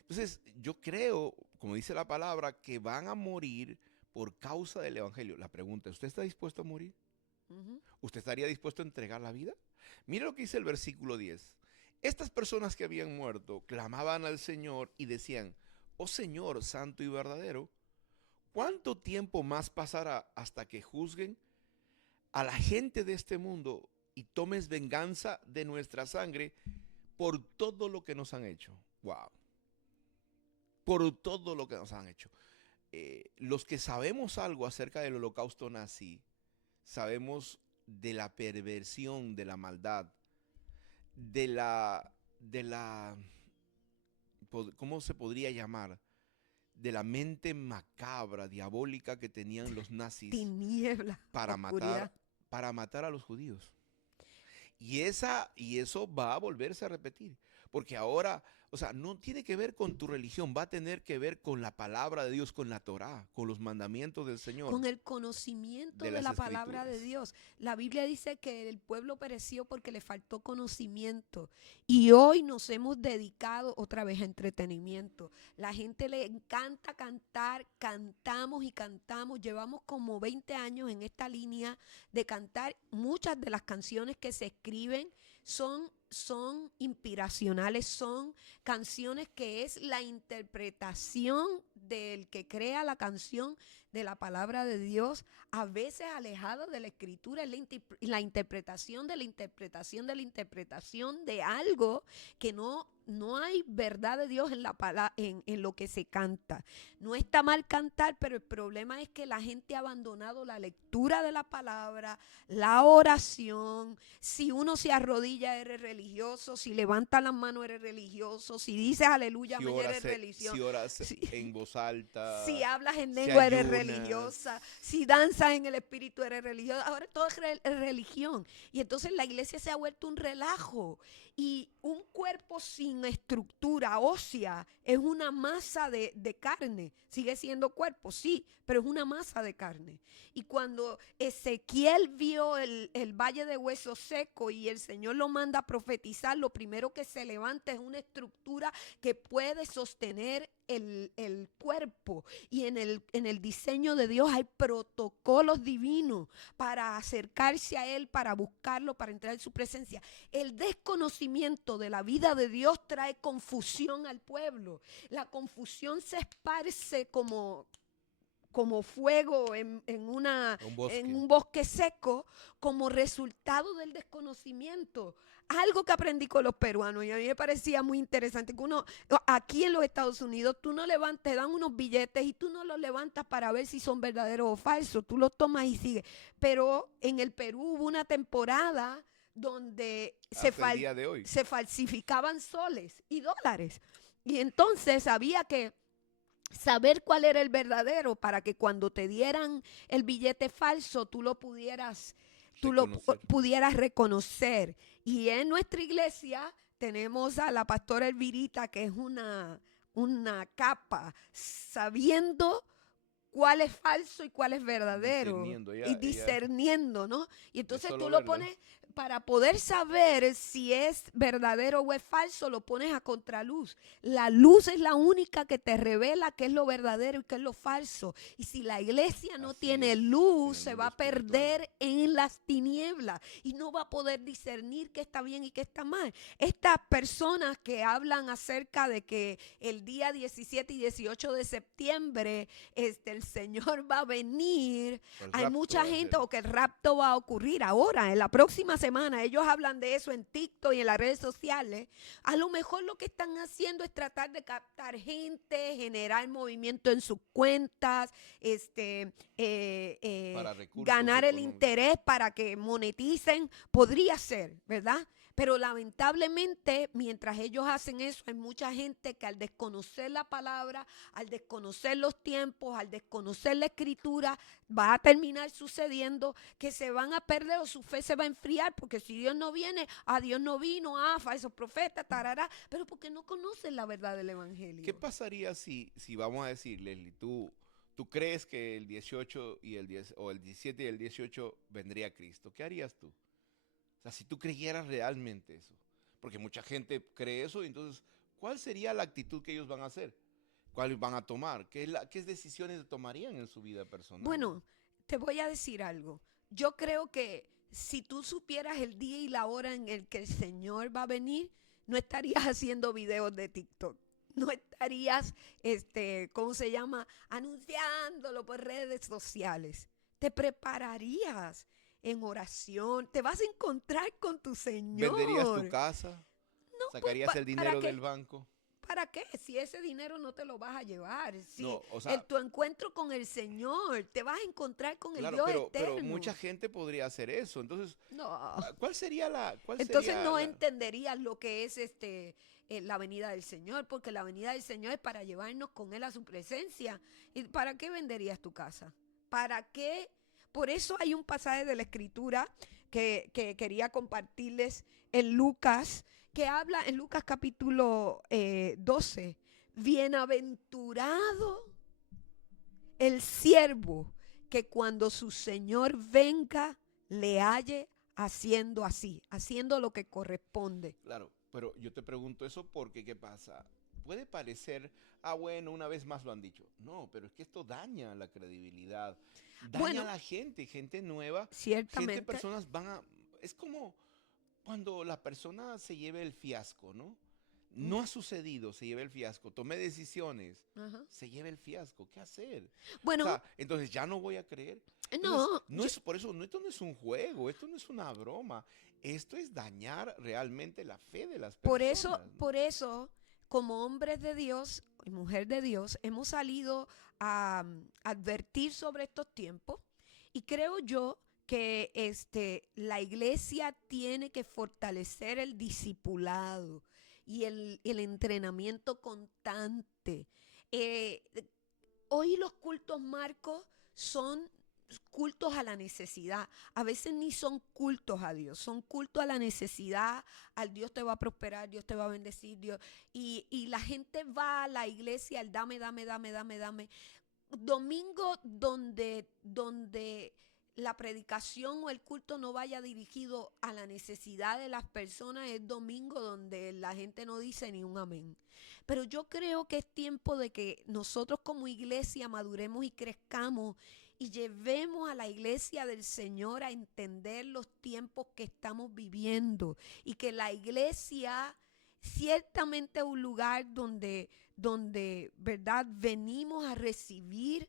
Entonces, yo creo, como dice la palabra, que van a morir por causa del evangelio. La pregunta, ¿usted está dispuesto a morir? ¿Usted estaría dispuesto a entregar la vida? Mire lo que dice el versículo 10. Estas personas que habían muerto clamaban al Señor y decían, oh Señor, santo y verdadero, ¿cuánto tiempo más pasará hasta que juzguen a la gente de este mundo y tomes venganza de nuestra sangre por todo lo que nos han hecho? Wow. Por todo lo que nos han hecho. Los que sabemos algo acerca del holocausto nazi, sabemos de la perversión, de la maldad, de la ¿cómo se podría llamar? De la mente macabra, diabólica que tenían los nazis. Tiniebla, para matar a los judíos. Y eso va a volverse a repetir. Porque ahora, o sea, no tiene que ver con tu religión, va a tener que ver con la palabra de Dios, con la Torá, con los mandamientos del Señor. Con el conocimiento de la palabra de Dios. La Biblia dice que el pueblo pereció porque le faltó conocimiento. Y hoy nos hemos dedicado otra vez a entretenimiento. La gente le encanta cantar, cantamos y cantamos. Llevamos como 20 años en esta línea de cantar. Muchas de las canciones que se escriben son inspiracionales, son canciones que es la interpretación del que crea la canción de la palabra de Dios, a veces alejado de la escritura, la interpretación de la interpretación de la interpretación de algo que no hay verdad de Dios en lo que se canta. No está mal cantar, pero el problema es que la gente ha abandonado la lectura de la palabra, la oración. Si uno se arrodilla eres religioso, si levanta las manos eres religioso, si dices aleluya eres religioso. Si oras en voz alta. Si hablas en lengua eres religiosa. Si danzas piensas en el espíritu eres religioso. Ahora todo es religión. Y entonces la iglesia se ha vuelto un relajo. Y un cuerpo sin estructura ósea es una masa de carne. Sigue siendo cuerpo, sí, pero es una masa de carne. Y cuando Ezequiel vio el valle de huesos secos y el Señor lo manda a profetizar, lo primero que se levanta es una estructura que puede sostener el cuerpo. Y en el diseño de Dios hay protocolos divinos para acercarse a Él, para buscarlo, para entrar en su presencia. El desconocimiento de la vida de Dios trae confusión al pueblo. La confusión se esparce como fuego en un bosque seco, como resultado del desconocimiento. Algo que aprendí con los peruanos y a mí me parecía muy interesante, que uno, aquí en los Estados Unidos, tú no levantas, te dan unos billetes y tú no los levantas para ver si son verdaderos o falsos, tú los tomas y sigues. Pero en el Perú hubo una temporada donde se falsificaban soles y dólares. Y entonces había que saber cuál era el verdadero para que cuando te dieran el billete falso tú lo pudieras reconocer. Y en nuestra iglesia tenemos a la pastora Elvirita, que es una capa, sabiendo cuál es falso y cuál es verdadero. Discerniendo, ¿no? Y entonces tú lo pones, para poder saber si es verdadero o es falso, lo pones a contraluz. La luz es la única que te revela qué es lo verdadero y qué es lo falso. Y si la iglesia no tiene luz, se va a perder en las tinieblas y no va a poder discernir qué está bien y qué está mal. Estas personas que hablan acerca de que el día 17 y 18 de septiembre el Señor va a venir, hay mucha gente, o que el rapto va a ocurrir ahora, en la próxima semana. Ellos hablan de eso en TikTok y en las redes sociales. A lo mejor lo que están haciendo es tratar de captar gente, generar movimiento en sus cuentas, ganar el interés para que moneticen. Podría ser, ¿verdad? Pero lamentablemente, mientras ellos hacen eso, hay mucha gente que al desconocer la palabra, al desconocer los tiempos, al desconocer la escritura, va a terminar sucediendo que se van a perder o su fe se va a enfriar, porque si Dios no viene, Dios no vino, falsos profetas, tarará, pero porque no conocen la verdad del evangelio. ¿Qué pasaría si vamos a decir, Leslie, tú crees que el 18 y el 10, o el 17 y el 18 vendría Cristo? ¿Qué harías tú? O sea, si tú creyeras realmente eso, porque mucha gente cree eso, entonces, ¿cuál sería la actitud que ellos van a hacer? ¿Cuál van a tomar? ¿Qué decisiones tomarían en su vida personal? Bueno, te voy a decir algo. Yo creo que si tú supieras el día y la hora en el que el Señor va a venir, no estarías haciendo videos de TikTok. No estarías, ¿cómo se llama? Anunciándolo por redes sociales. Te prepararías en oración, te vas a encontrar con tu Señor. ¿Venderías tu casa? No, ¿sacarías pues, el dinero del banco? ¿Para qué? Si ese dinero no te lo vas a llevar. Si no, o sea, tu encuentro con el Señor, te vas a encontrar con el Dios eterno. Pero mucha gente podría hacer eso. Entonces, no. ¿cuál sería la...? Entonces no entenderías lo que es la venida del Señor, porque la venida del Señor es para llevarnos con Él a su presencia. ¿Y para qué venderías tu casa? ¿Para qué? Por eso hay un pasaje de la Escritura que quería compartirles en Lucas, que habla en Lucas capítulo 12. Bienaventurado el siervo que cuando su Señor venga le halle haciendo así, haciendo lo que corresponde. Claro, pero yo te pregunto eso porque, ¿qué pasa? Puede parecer, bueno, una vez más lo han dicho. No, pero es que esto daña la credibilidad. Daña a la gente nueva. Ciertamente. Personas es como cuando la persona se lleva el fiasco, ¿no? No ha sucedido, se lleva el fiasco. Tomé decisiones, se lleva el fiasco. ¿Qué hacer? Bueno. O sea, entonces ya no voy a creer. Entonces, por eso, esto no es un juego, esto no es una broma. Esto es dañar realmente la fe de las personas. Por eso, como hombres de Dios y mujer de Dios, hemos salido a advertir sobre estos tiempos, y creo yo que la iglesia tiene que fortalecer el discipulado y el entrenamiento constante. Hoy los cultos, Marcos, son cultos a la necesidad. A veces ni son cultos a Dios, son cultos a la necesidad, al Dios te va a prosperar, Dios te va a bendecir, Dios. Y la gente va a la iglesia al dame, dame, dame, dame, dame. Domingo donde la predicación o el culto no vaya dirigido a la necesidad de las personas, es domingo donde la gente no dice ni un amén. Pero yo creo que es tiempo de que nosotros como iglesia maduremos y crezcamos y llevemos a la iglesia del Señor a entender los tiempos que estamos viviendo, y que la iglesia ciertamente es un lugar donde, ¿verdad?, venimos a recibir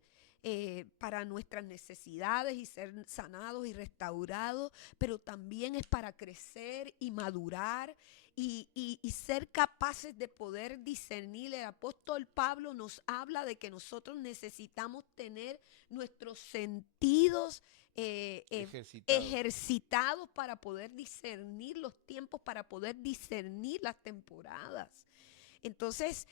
para nuestras necesidades y ser sanados y restaurados, pero también es para crecer y madurar y ser capaces de poder discernir. El apóstol Pablo nos habla de que nosotros necesitamos tener nuestros sentidos ejercitados para poder discernir los tiempos, para poder discernir las temporadas. Entonces,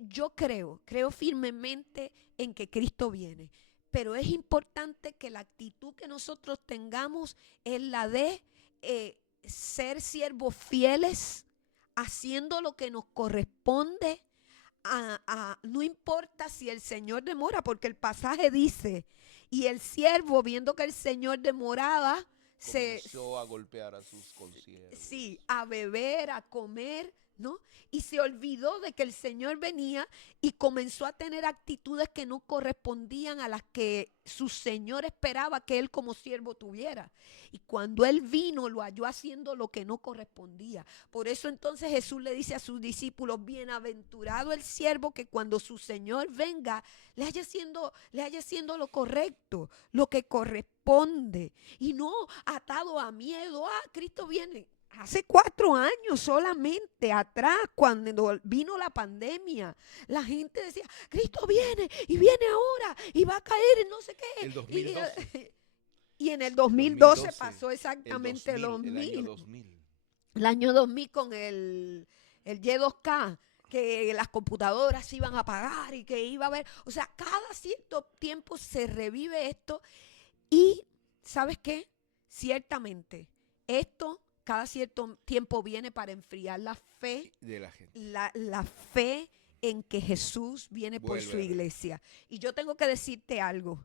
yo creo firmemente en que Cristo viene, pero es importante que la actitud que nosotros tengamos es la de ser siervos fieles, haciendo lo que nos corresponde. No importa si el Señor demora, porque el pasaje dice, y el siervo, viendo que el Señor demoraba, comenzó a golpear a sus consiervos. Sí, a beber, a comer, ¿no? Y se olvidó de que el Señor venía y comenzó a tener actitudes que no correspondían a las que su Señor esperaba que él como siervo tuviera. Y cuando él vino, lo halló haciendo lo que no correspondía. Por eso entonces Jesús le dice a sus discípulos: bienaventurado el siervo que cuando su Señor venga le haya haciendo lo correcto, lo que corresponde, y no atado a miedo. Cristo viene. Hace 4 años solamente atrás, cuando vino la pandemia, la gente decía: Cristo viene y viene ahora y va a caer en no sé qué. El 2012. Y en el 2012 pasó exactamente el lo 2000, mismo. El año 2000. El año 2000 con el Y2K, que las computadoras se iban a apagar y que iba a haber. O sea, cada cierto tiempo se revive esto. Y, ¿sabes qué? Ciertamente, esto cada cierto tiempo viene para enfriar la fe de la gente. La fe en que Jesús viene por su iglesia. Y yo tengo que decirte algo.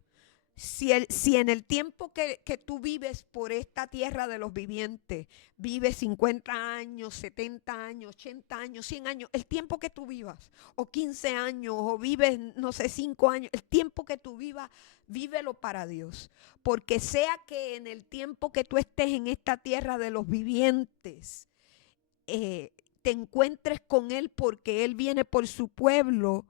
Si en el tiempo que tú vives por esta tierra de los vivientes, vives 50 años, 70 años, 80 años, 100 años, el tiempo que tú vivas, o 15 años, o vives, no sé, 5 años, el tiempo que tú vivas, vívelo para Dios. Porque sea que en el tiempo que tú estés en esta tierra de los vivientes, te encuentres con Él porque Él viene por su pueblo,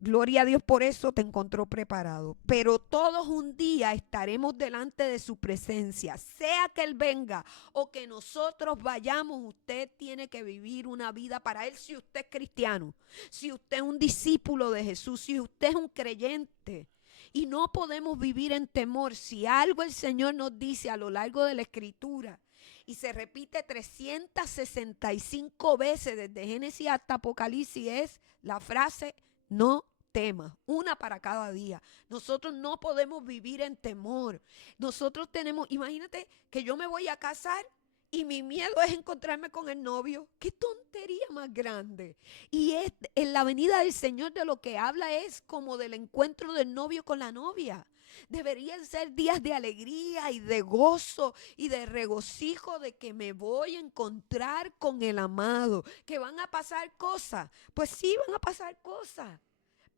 gloria a Dios, por eso te encontró preparado. Pero todos un día estaremos delante de su presencia. Sea que Él venga o que nosotros vayamos, usted tiene que vivir una vida para Él. Si usted es cristiano, si usted es un discípulo de Jesús, si usted es un creyente. Y no podemos vivir en temor. Si algo el Señor nos dice a lo largo de la Escritura, y se repite 365 veces desde Génesis hasta Apocalipsis, es la frase: no temas, una para cada día. Nosotros no podemos vivir en temor. Nosotros tenemos, imagínate que yo me voy a casar y mi miedo es encontrarme con el novio. ¡Qué tontería más grande! Y en la venida del Señor de lo que habla es como del encuentro del novio con la novia. Deberían ser días de alegría y de gozo y de regocijo de que me voy a encontrar con el amado. ¿Que van a pasar cosas? Pues sí, van a pasar cosas.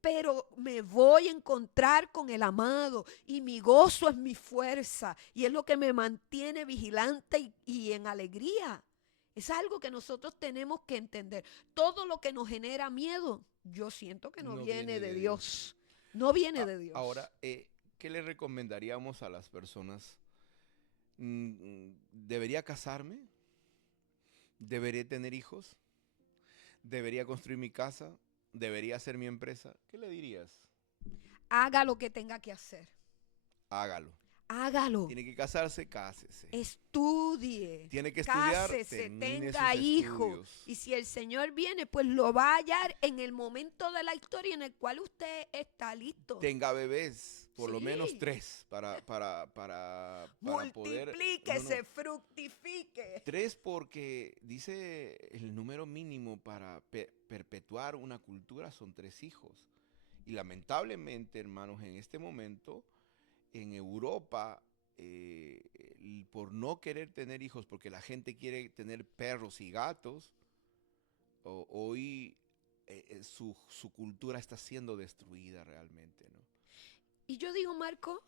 Pero me voy a encontrar con el amado y mi gozo es mi fuerza y es lo que me mantiene vigilante y en alegría. Es algo que nosotros tenemos que entender. Todo lo que nos genera miedo, yo siento que no viene de Dios. No viene de Dios. Ahora, ¿qué le recomendaríamos a las personas? ¿Debería casarme? ¿Debería tener hijos? ¿Debería construir mi casa? ¿Debería ser mi empresa? ¿Qué le dirías? Haga lo que tenga que hacer. Hágalo. Hágalo. Tiene que casarse, cásese. Estudie. Tiene que estudiar, cásese, termine tenga sus hijos. estudios. Y si el Señor viene, pues lo va a hallar en el momento de la historia en el cual usted está listo. Tenga bebés, por lo menos Sí. 3 para poder... Multiplíquese, fructifique. 3 porque dice el número mínimo para perpetuar una cultura son 3 hijos. Y lamentablemente, hermanos, en este momento, en Europa, por no querer tener hijos, porque la gente quiere tener perros y gatos, hoy su cultura está siendo destruida realmente, ¿no? Y yo digo, Marco,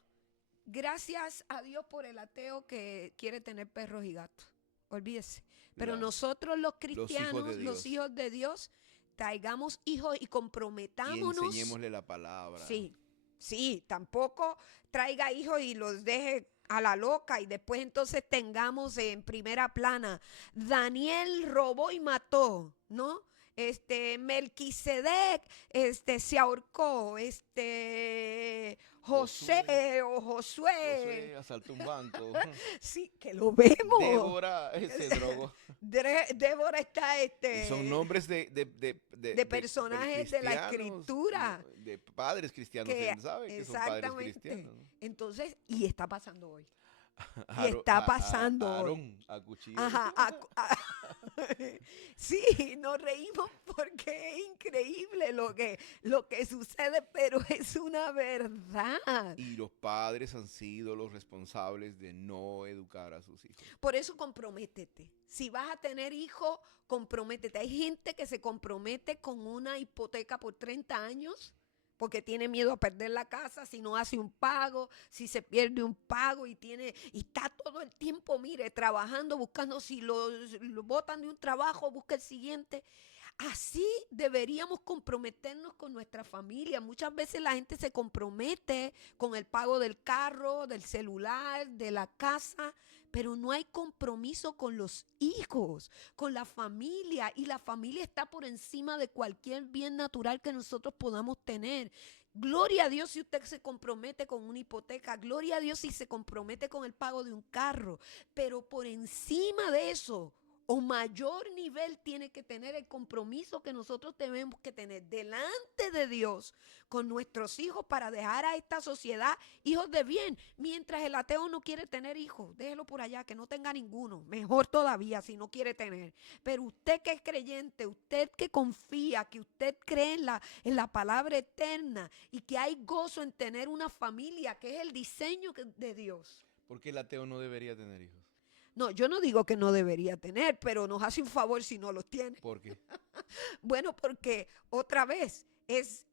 gracias a Dios por el ateo que quiere tener perros y gatos. Olvídese. Pero nosotros los cristianos, los hijos de Dios, traigamos hijos y Y comprometámonos. enseñémosle la palabra. Sí, sí, tampoco traiga hijos y los deje a la loca y después entonces tengamos en primera plana, Daniel robó y mató, ¿no? Melquisedec, se ahorcó, José o Josué, Josué asaltó un banco. sí, que lo vemos. Débora se drogó. Débora está, Y son nombres de personajes de la escritura. De padres cristianos, Que él sabe que son padres exactamente. cristianos, ¿no? Entonces, y está pasando hoy. Y está pasando hoy. Aarón acuchilló. Ajá. Sí, nos reímos porque es increíble lo que sucede, pero es una verdad. Y los padres han sido los responsables de no educar a sus hijos. Por eso comprométete. Si vas a tener hijos, comprométete. Hay gente que se compromete con una hipoteca por 30 años porque tiene miedo a perder la casa si no hace un pago, si se pierde un pago y está todo el tiempo, mire, trabajando, buscando, si lo botan de un trabajo, busca el siguiente. Así deberíamos comprometernos con nuestra familia. Muchas veces la gente se compromete con el pago del carro, del celular, de la casa, pero no hay compromiso con los hijos, con la familia, y la familia está por encima de cualquier bien natural que nosotros podamos tener. Gloria a Dios si usted se compromete con una hipoteca, gloria a Dios si se compromete con el pago de un carro, pero por encima de eso, o mayor nivel tiene que tener el compromiso que nosotros tenemos que tener delante de Dios con nuestros hijos para dejar a esta sociedad hijos de bien. Mientras el ateo no quiere tener hijos, déjelo por allá, que no tenga ninguno. Mejor todavía si no quiere tener. Pero usted que es creyente, usted que confía, que usted cree en la palabra eterna y que hay gozo en tener una familia, que es el diseño de Dios. ¿Por qué el ateo no debería tener hijos? No, yo no digo que no debería tener, pero nos hace un favor si no los tiene. ¿Por qué? Bueno, porque otra vez es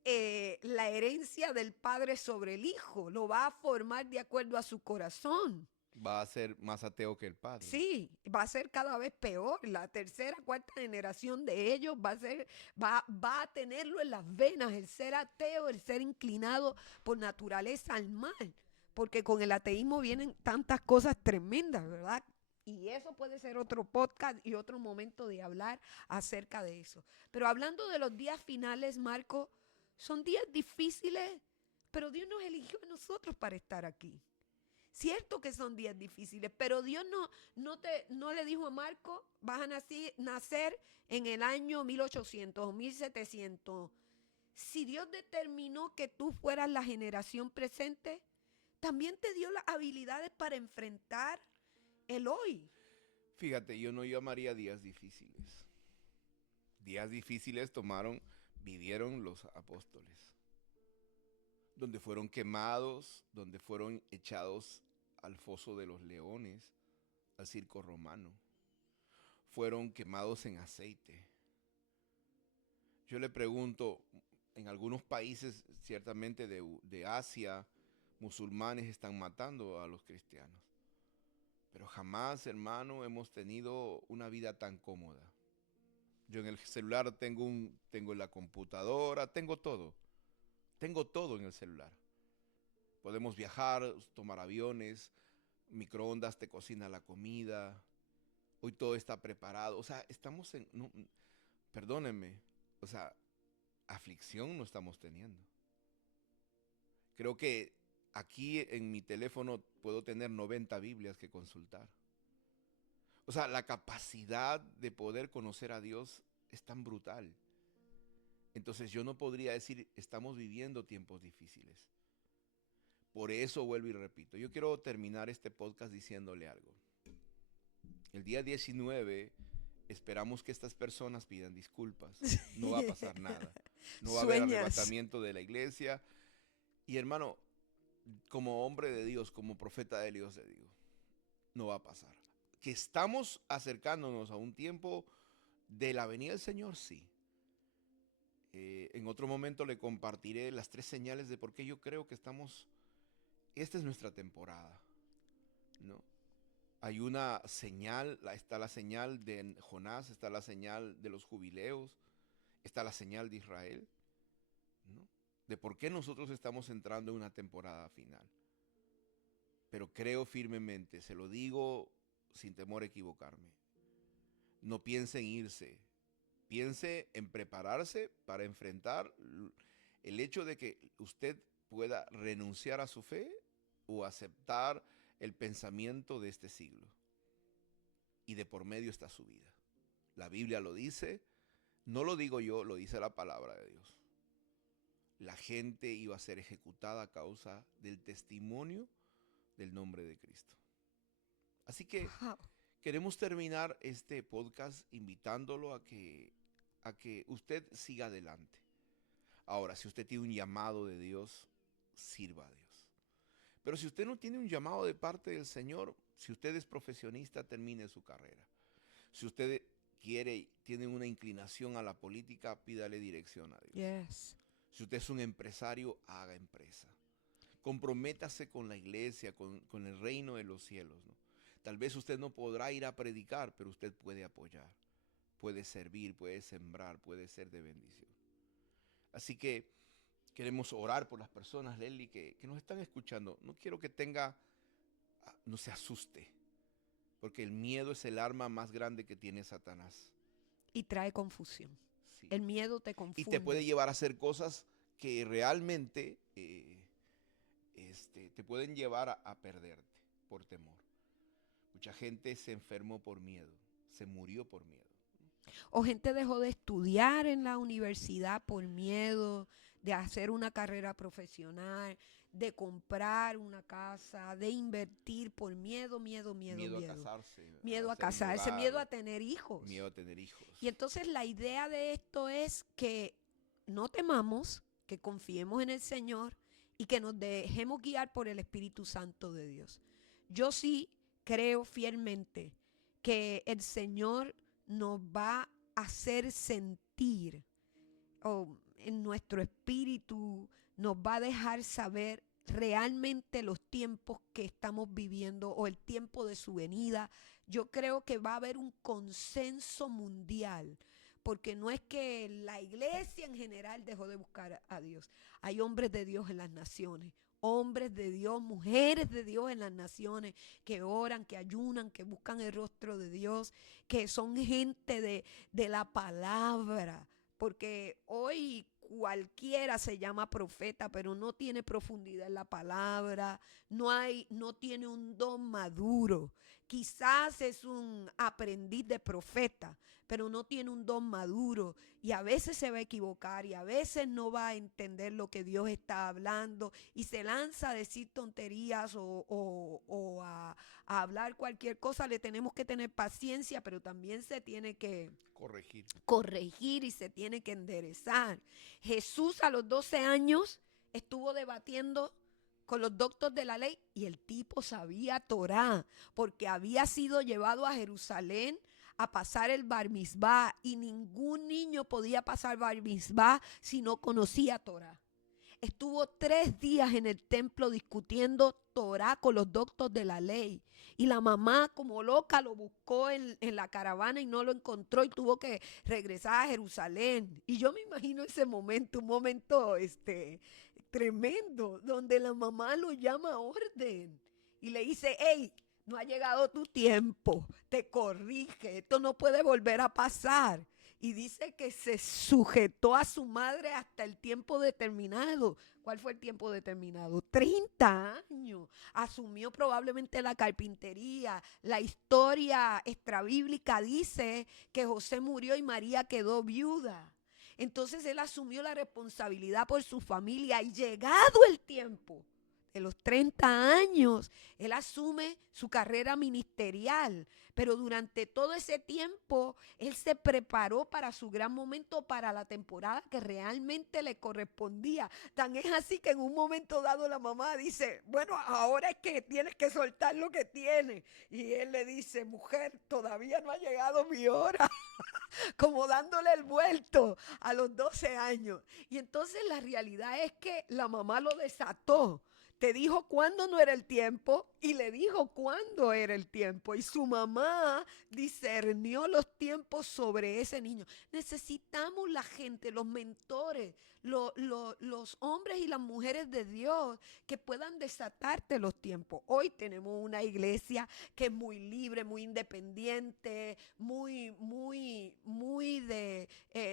la herencia del padre sobre el hijo. Lo va a formar de acuerdo a su corazón. Va a ser más ateo que el padre. Sí, va a ser cada vez peor. La tercera, cuarta generación de ellos va a tenerlo en las venas, el ser ateo, el ser inclinado por naturaleza al mal. Porque con el ateísmo vienen tantas cosas tremendas, ¿verdad? Y eso puede ser otro podcast y otro momento de hablar acerca de eso. Pero hablando de los días finales, Marco, son días difíciles, pero Dios nos eligió a nosotros para estar aquí. Cierto que son días difíciles, pero Dios no le dijo a Marco, vas a nacer en el año 1800 o 1700. Si Dios determinó que tú fueras la generación presente, también te dio las habilidades para enfrentar el hoy. Fíjate, yo no llamaría días difíciles. Días difíciles vivieron los apóstoles. Donde fueron quemados, donde fueron echados al foso de los leones, al circo romano. Fueron quemados en aceite. Yo le pregunto, en algunos países, ciertamente de Asia, musulmanes están matando a los cristianos. Pero jamás, hermano, hemos tenido una vida tan cómoda. Yo en el celular tengo la computadora, tengo todo. Tengo todo en el celular. Podemos viajar, tomar aviones, microondas te cocina la comida. Hoy todo está preparado. O sea, estamos perdónenme, o sea, aflicción no estamos teniendo. Creo que aquí en mi teléfono puedo tener 90 Biblias que consultar. O sea, la capacidad de poder conocer a Dios es tan brutal. Entonces yo no podría decir, estamos viviendo tiempos difíciles. Por eso vuelvo y repito. Yo quiero terminar este podcast diciéndole algo. El día 19 esperamos que estas personas pidan disculpas. No va a pasar nada. No va a haber arrebatamiento de la iglesia. Y hermano, como hombre de Dios, como profeta de Dios, le digo, no va a pasar. Que estamos acercándonos a un tiempo de la venida del Señor, sí. En otro momento le compartiré las 3 señales de por qué yo creo que esta es nuestra temporada, ¿no? Hay una señal, está la señal de Jonás, está la señal de los jubileos, está la señal de Israel, ¿no? De por qué nosotros estamos entrando en una temporada final. Pero creo firmemente, se lo digo sin temor a equivocarme, no piense en irse, piense en prepararse para enfrentar el hecho de que usted pueda renunciar a su fe o aceptar el pensamiento de este siglo. Y de por medio está su vida. La Biblia lo dice, no lo digo yo, lo dice la palabra de Dios. La gente iba a ser ejecutada a causa del testimonio del nombre de Cristo. Así que queremos terminar este podcast invitándolo a que usted siga adelante. Ahora, si usted tiene un llamado de Dios, sirva a Dios. Pero si usted no tiene un llamado de parte del Señor, si usted es profesionista, termine su carrera. Si usted tiene una inclinación a la política, pídale dirección a Dios. Yes. Si usted es un empresario, haga empresa. Comprométase con la iglesia, con el reino de los cielos, ¿no? Tal vez usted no podrá ir a predicar, pero usted puede apoyar, puede servir, puede sembrar, puede ser de bendición. Así que queremos orar por las personas, Leslie, que nos están escuchando. No quiero que no se asuste, porque el miedo es el arma más grande que tiene Satanás. Y trae confusión. Sí. El miedo te confunde. Y te puede llevar a hacer cosas que realmente te pueden llevar a perderte por temor. Mucha gente se enfermó por miedo, se murió por miedo. O gente dejó de estudiar en la universidad por miedo, de hacer una carrera profesional, de comprar una casa, de invertir por miedo. Miedo a casarse. Miedo a casarse, miedo a tener hijos. Miedo a tener hijos. Y entonces la idea de esto es que no temamos, que confiemos en el Señor y que nos dejemos guiar por el Espíritu Santo de Dios. Yo sí creo fielmente que el Señor nos va a hacer sentir, en nuestro espíritu, nos va a dejar saber realmente los tiempos que estamos viviendo o el tiempo de su venida. Yo creo que va a haber un consenso mundial, porque no es que la iglesia en general dejó de buscar a Dios. Hay hombres de Dios en las naciones, hombres de Dios, mujeres de Dios en las naciones que oran, que ayunan, que buscan el rostro de Dios, que son gente de la palabra, porque hoy cualquiera se llama profeta, pero no tiene profundidad en la palabra, no tiene un don maduro. Quizás es un aprendiz de profeta, pero no tiene un don maduro y a veces se va a equivocar y a veces no va a entender lo que Dios está hablando y se lanza a decir tonterías o a hablar cualquier cosa. Le tenemos que tener paciencia, pero también se tiene que corregir y se tiene que enderezar. Jesús a los 12 años estuvo debatiendo con los doctores de la ley y el tipo sabía Torá porque había sido llevado a Jerusalén a pasar el bar mitzvá y ningún niño podía pasar bar mitzvá si no conocía Torá. Estuvo 3 días en el templo discutiendo Torá con los doctores de la ley. Y la mamá como loca lo buscó en la caravana y no lo encontró y tuvo que regresar a Jerusalén. Y yo me imagino ese momento, un momento tremendo, donde la mamá lo llama a orden y le dice: hey, no ha llegado tu tiempo, te corrige, esto no puede volver a pasar. Y dice que se sujetó a su madre hasta el tiempo determinado. ¿Cuál fue el tiempo determinado? 30 años. Asumió probablemente la carpintería. La historia extrabíblica dice que José murió y María quedó viuda. Entonces él asumió la responsabilidad por su familia y llegado el tiempo, de los 30 años, él asume su carrera ministerial, pero durante todo ese tiempo él se preparó para su gran momento, para la temporada que realmente le correspondía. Tan es así que en un momento dado la mamá dice, bueno, ahora es que tienes que soltar lo que tienes. Y él le dice, mujer, todavía no ha llegado mi hora, como dándole el vuelto a los 12 años. Y entonces la realidad es que la mamá lo desató. Te dijo cuándo no era el tiempo y le dijo cuándo era el tiempo. Y su mamá discernió los tiempos sobre ese niño. Necesitamos la gente, los mentores, los hombres y las mujeres de Dios que puedan desatarte los tiempos. Hoy tenemos una iglesia que es muy libre, muy independiente, muy de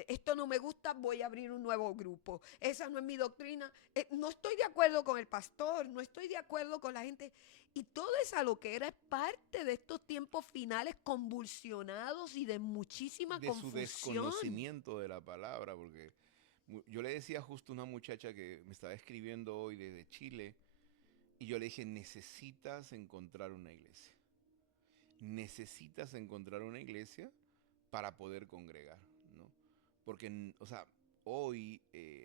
esto no me gusta, voy a abrir un nuevo grupo. Esa no es mi doctrina. No estoy de acuerdo con el pastor, no estoy de acuerdo con la gente. Y toda esa loquera es parte de estos tiempos finales convulsionados y de muchísima De su confusión. desconocimiento de la palabra, porque yo le decía justo a una muchacha que me estaba escribiendo hoy desde Chile, y yo le dije, necesitas encontrar una iglesia. Necesitas encontrar una iglesia para poder congregar, ¿no? Porque, o sea, hoy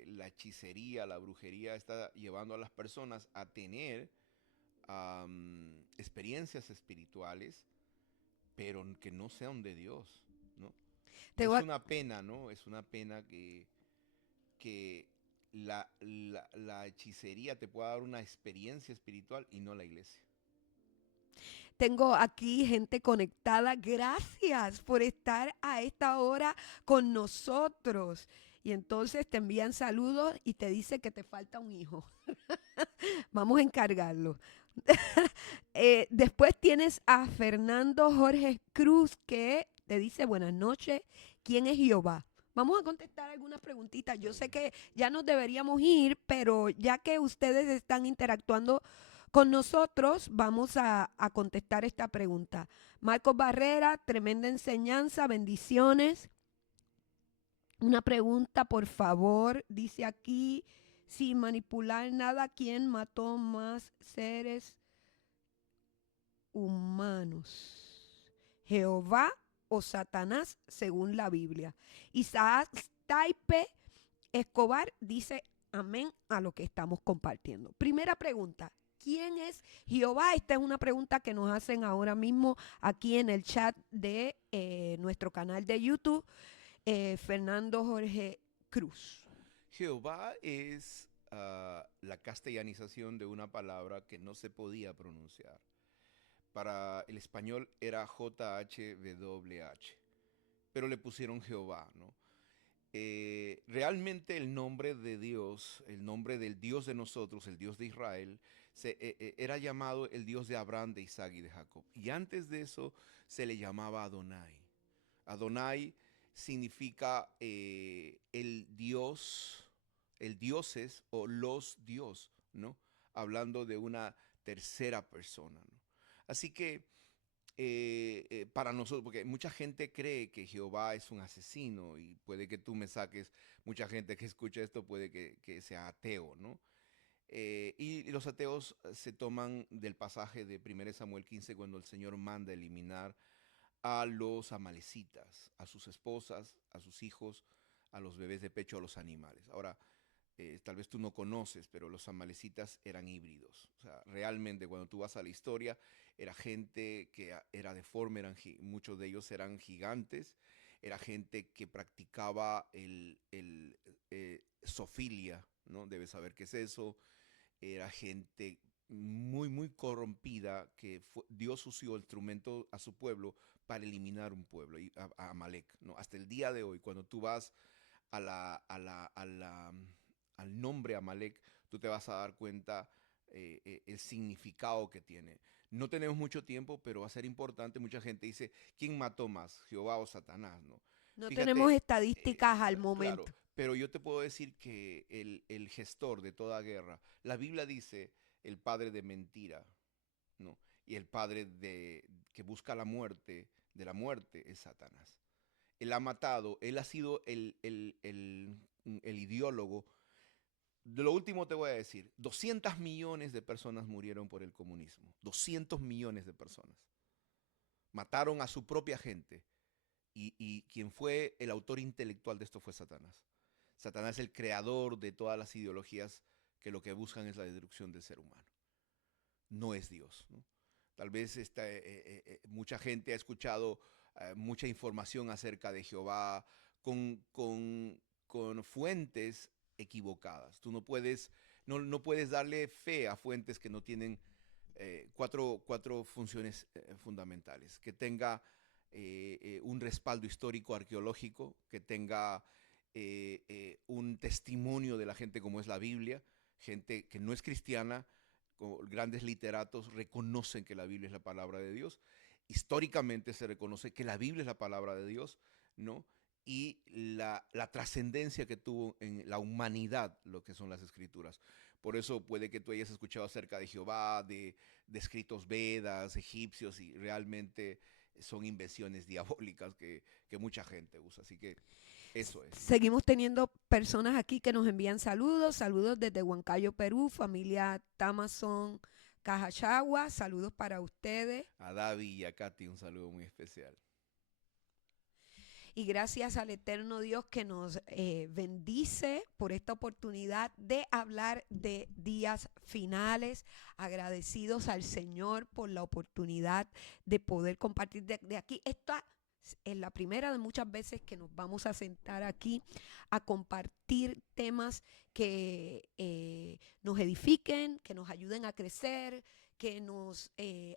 la hechicería, la brujería está llevando a las personas a tener experiencias espirituales, pero que no sean de Dios, ¿no? Tengo Es aquí una pena, ¿no? Es una pena que la hechicería te pueda dar una experiencia espiritual y no la iglesia. Tengo aquí gente conectada. Gracias por estar a esta hora con nosotros. Y entonces te envían saludos y te dice que te falta un hijo. Vamos a encargarlo. Después tienes a Fernando Jorge Cruz que te dice buenas noches. ¿Quién es Jehová? Vamos a contestar algunas preguntitas. Yo sé que ya nos deberíamos ir, pero ya que ustedes están interactuando con nosotros, vamos a contestar esta pregunta. Marcos Barrera, tremenda enseñanza, bendiciones. Una pregunta, por favor, dice aquí, sin manipular nada, ¿quién mató más seres humanos? ¿Jehová o Satanás, según la Biblia? Isaac Taipe Escobar dice amén a lo que estamos compartiendo. Primera pregunta, ¿quién es Jehová? Esta es una pregunta que nos hacen ahora mismo aquí en el chat de nuestro canal de YouTube, Fernando Jorge Cruz. Jehová es la castellanización de una palabra que no se podía pronunciar. Para el español era JHWH, pero le pusieron Jehová, ¿no? Realmente el nombre de Dios, el nombre del Dios de nosotros, el Dios de Israel, era llamado el Dios de Abraham, de Isaac y de Jacob. Y antes de eso se le llamaba Adonai. Adonai significa el Dios, el dioses o los Dios, ¿no? Hablando de una tercera persona, ¿no? Así que para nosotros, porque mucha gente cree que Jehová es un asesino y puede que tú me saques, mucha gente que escucha esto puede que sea ateo, ¿no? Y los ateos se toman del pasaje de 1 Samuel 15 cuando el Señor manda eliminar a los amalecitas, a sus esposas, a sus hijos, a los bebés de pecho, a los animales. Ahora, tal vez tú no conoces, pero los amalecitas eran híbridos. O sea, realmente cuando tú vas a la historia, era gente que era deforme, muchos de ellos eran gigantes, era gente que practicaba zoofilia, ¿no? Debes saber qué es eso. Era gente muy corrompida que Dios usó instrumento a su pueblo para eliminar un pueblo, a Amalek, ¿no? Hasta el día de hoy, cuando tú vas a al nombre Amalek, tú te vas a dar cuenta el significado que tiene. No tenemos mucho tiempo, pero va a ser importante. Mucha gente dice, ¿quién mató más, Jehová o Satanás? ¿No? No tenemos Fíjate, estadísticas al claro, momento. pero yo te puedo decir que el gestor de toda guerra, la Biblia dice el padre de mentira, ¿no? Y el padre que busca la muerte, de la muerte, es Satanás. Él ha matado, él ha sido el ideólogo De lo último te voy a decir, 200 millones de personas murieron por el comunismo. 200 millones de personas. Mataron a su propia gente. Y quien fue el autor intelectual de esto fue Satanás. Satanás es el creador de todas las ideologías que lo que buscan es la destrucción del ser humano. No es Dios, ¿no? Tal vez mucha gente ha escuchado mucha información acerca de Jehová con fuentes equivocadas. Tú no puedes darle fe a fuentes que no tienen cuatro funciones fundamentales. Que tenga un respaldo histórico arqueológico, que tenga un testimonio de la gente como es la Biblia, gente que no es cristiana, grandes literatos reconocen que la Biblia es la palabra de Dios. Históricamente se reconoce que la Biblia es la palabra de Dios, ¿no? Y la trascendencia que tuvo en la humanidad lo que son las escrituras. Por eso puede que tú hayas escuchado acerca de Jehová, de escritos Vedas, egipcios, y realmente son invenciones diabólicas que mucha gente usa. Así que eso es. Seguimos teniendo personas aquí que nos envían saludos. Saludos desde Huancayo, Perú, familia Tamazón Cajachagua. Saludos para ustedes. A David y a Katy un saludo muy especial. Y gracias al eterno Dios que nos bendice por esta oportunidad de hablar de días finales. Agradecidos al Señor por la oportunidad de poder compartir de aquí. Esta es la primera de muchas veces que nos vamos a sentar aquí a compartir temas que nos edifiquen, que nos ayuden a crecer, que nos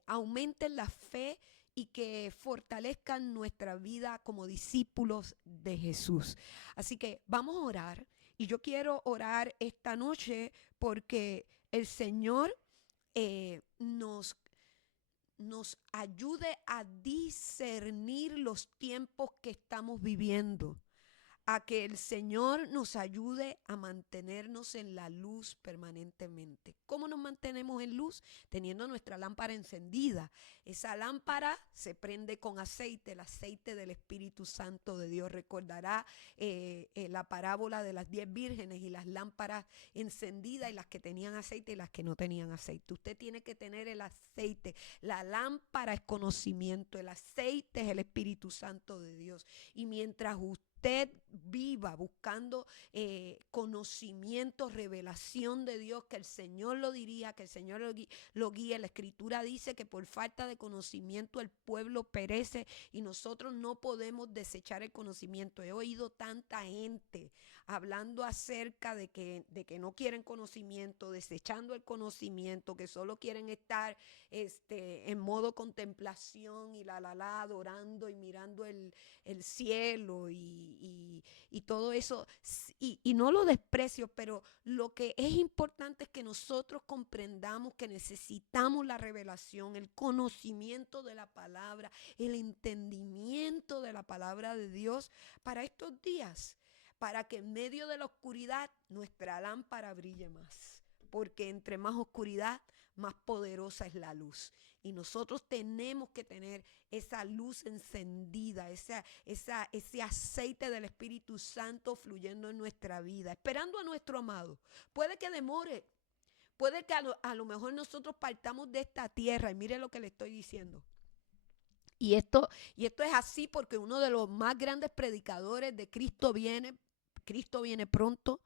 aumenten la fe y que fortalezcan nuestra vida como discípulos de Jesús. Así que vamos a orar, y yo quiero orar esta noche porque el Señor nos ayude a discernir los tiempos que estamos viviendo, a que el Señor nos ayude a mantenernos en la luz permanentemente. ¿Cómo nos mantenemos en luz? Teniendo nuestra lámpara encendida. Esa lámpara se prende con aceite, el aceite del Espíritu Santo de Dios. Recordará la parábola de las 10 vírgenes y las lámparas encendidas, y las que tenían aceite y las que no tenían aceite. Usted tiene que tener el aceite. La lámpara es conocimiento, el aceite es el Espíritu Santo de Dios. Y mientras usted viva buscando conocimiento, revelación de Dios, que el Señor lo diría, que el Señor lo guíe. La Escritura dice que por falta de conocimiento el pueblo perece, y nosotros no podemos desechar el conocimiento. He oído tanta gente hablando acerca de que no quieren conocimiento, desechando el conocimiento, que solo quieren estar en modo contemplación y adorando y mirando el cielo y todo eso. Y no lo desprecio, pero lo que es importante es que nosotros comprendamos que necesitamos la revelación, el conocimiento de la palabra, el entendimiento de la palabra de Dios para estos días, para que en medio de la oscuridad nuestra lámpara brille más, porque entre más oscuridad, más poderosa es la luz. Y nosotros tenemos que tener esa luz encendida, ese aceite del Espíritu Santo fluyendo en nuestra vida, esperando a nuestro amado. Puede que demore, puede que a lo mejor nosotros partamos de esta tierra, y mire lo que le estoy diciendo. Y esto es así porque uno de los más grandes predicadores de Cristo viene pronto,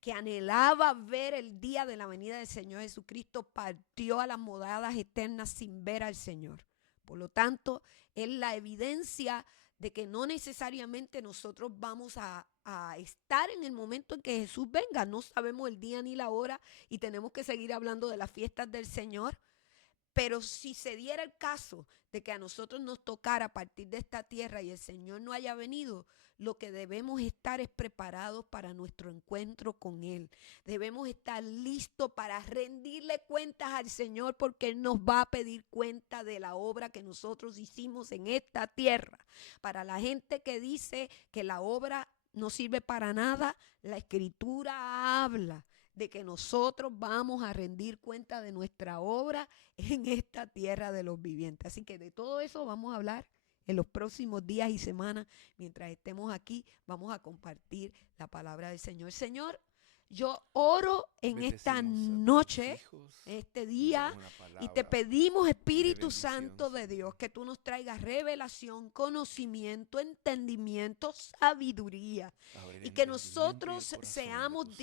que anhelaba ver el día de la venida del Señor Jesucristo, partió a las moradas eternas sin ver al Señor. Por lo tanto, es la evidencia de que no necesariamente nosotros vamos a estar en el momento en que Jesús venga. No sabemos el día ni la hora, y tenemos que seguir hablando de las fiestas del Señor. Pero si se diera el caso de que a nosotros nos tocara partir de esta tierra y el Señor no haya venido, lo que debemos estar es preparados para nuestro encuentro con Él. Debemos estar listos para rendirle cuentas al Señor, porque Él nos va a pedir cuenta de la obra que nosotros hicimos en esta tierra. Para la gente que dice que la obra no sirve para nada, la Escritura habla de que nosotros vamos a rendir cuenta de nuestra obra en esta tierra de los vivientes. Así que de todo eso vamos a hablar en los próximos días y semanas. Mientras estemos aquí, vamos a compartir la palabra del Señor. Señor, Yo oro en esta Bendecimos a tus noche, hijos. este Les día, damos una y te palabra pedimos, de Espíritu bendición, Santo de Dios, Señor. que tú nos traigas revelación, conocimiento, entendimiento, sabiduría, Abre el y que entendimiento y el nosotros corazón de seamos tus hijos. Declaramos,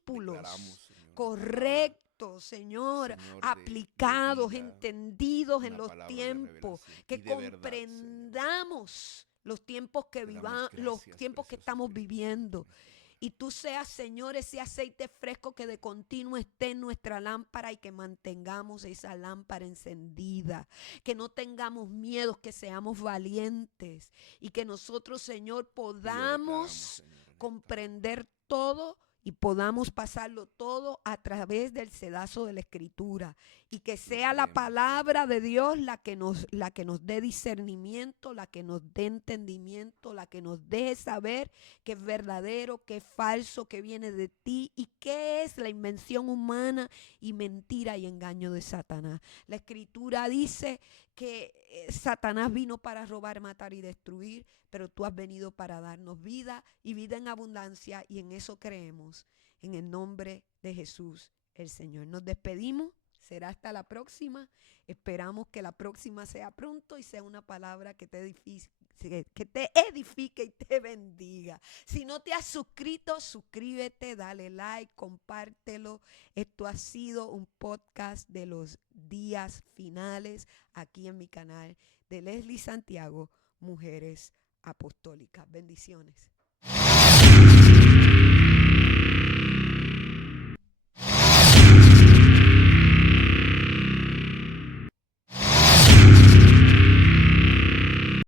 discípulos Señor, una palabra, correctos, Señor, Señor, de aplicados, vida, entendidos en una los palabra de tiempos, revelación y que de verdad, Señor. comprendamos los tiempos que Te damos los gracias, tiempos que precioso estamos Espíritu Santo, viviendo. en esta hora. Y tú seas, Señor, ese aceite fresco que de continuo esté en nuestra lámpara y que mantengamos esa lámpara encendida. Que no tengamos miedos, que seamos valientes y que nosotros, Señor, Y lo declaramos, podamos Señor, en esta hora. comprender todo y podamos pasarlo todo a través del sedazo de la Escritura. Y que sea la creemos, palabra de Dios la que nos dé discernimiento, la que nos dé entendimiento, la que nos deje saber qué es verdadero, qué es falso, qué viene de ti y qué es la invención humana y mentira y engaño de Satanás. La Escritura dice que Satanás vino para robar, matar y destruir, pero tú has venido para darnos vida y vida en abundancia, y en eso creemos, en el nombre de Jesús el Señor. Nos despedimos, será hasta la próxima. Esperamos que la próxima sea pronto y sea una palabra que te edifique y te bendiga. Si no te has suscrito, suscríbete, dale like, compártelo. Esto ha sido un podcast de los días finales aquí en mi canal de Leslie Santiago, Mujeres Apostólicas. Bendiciones.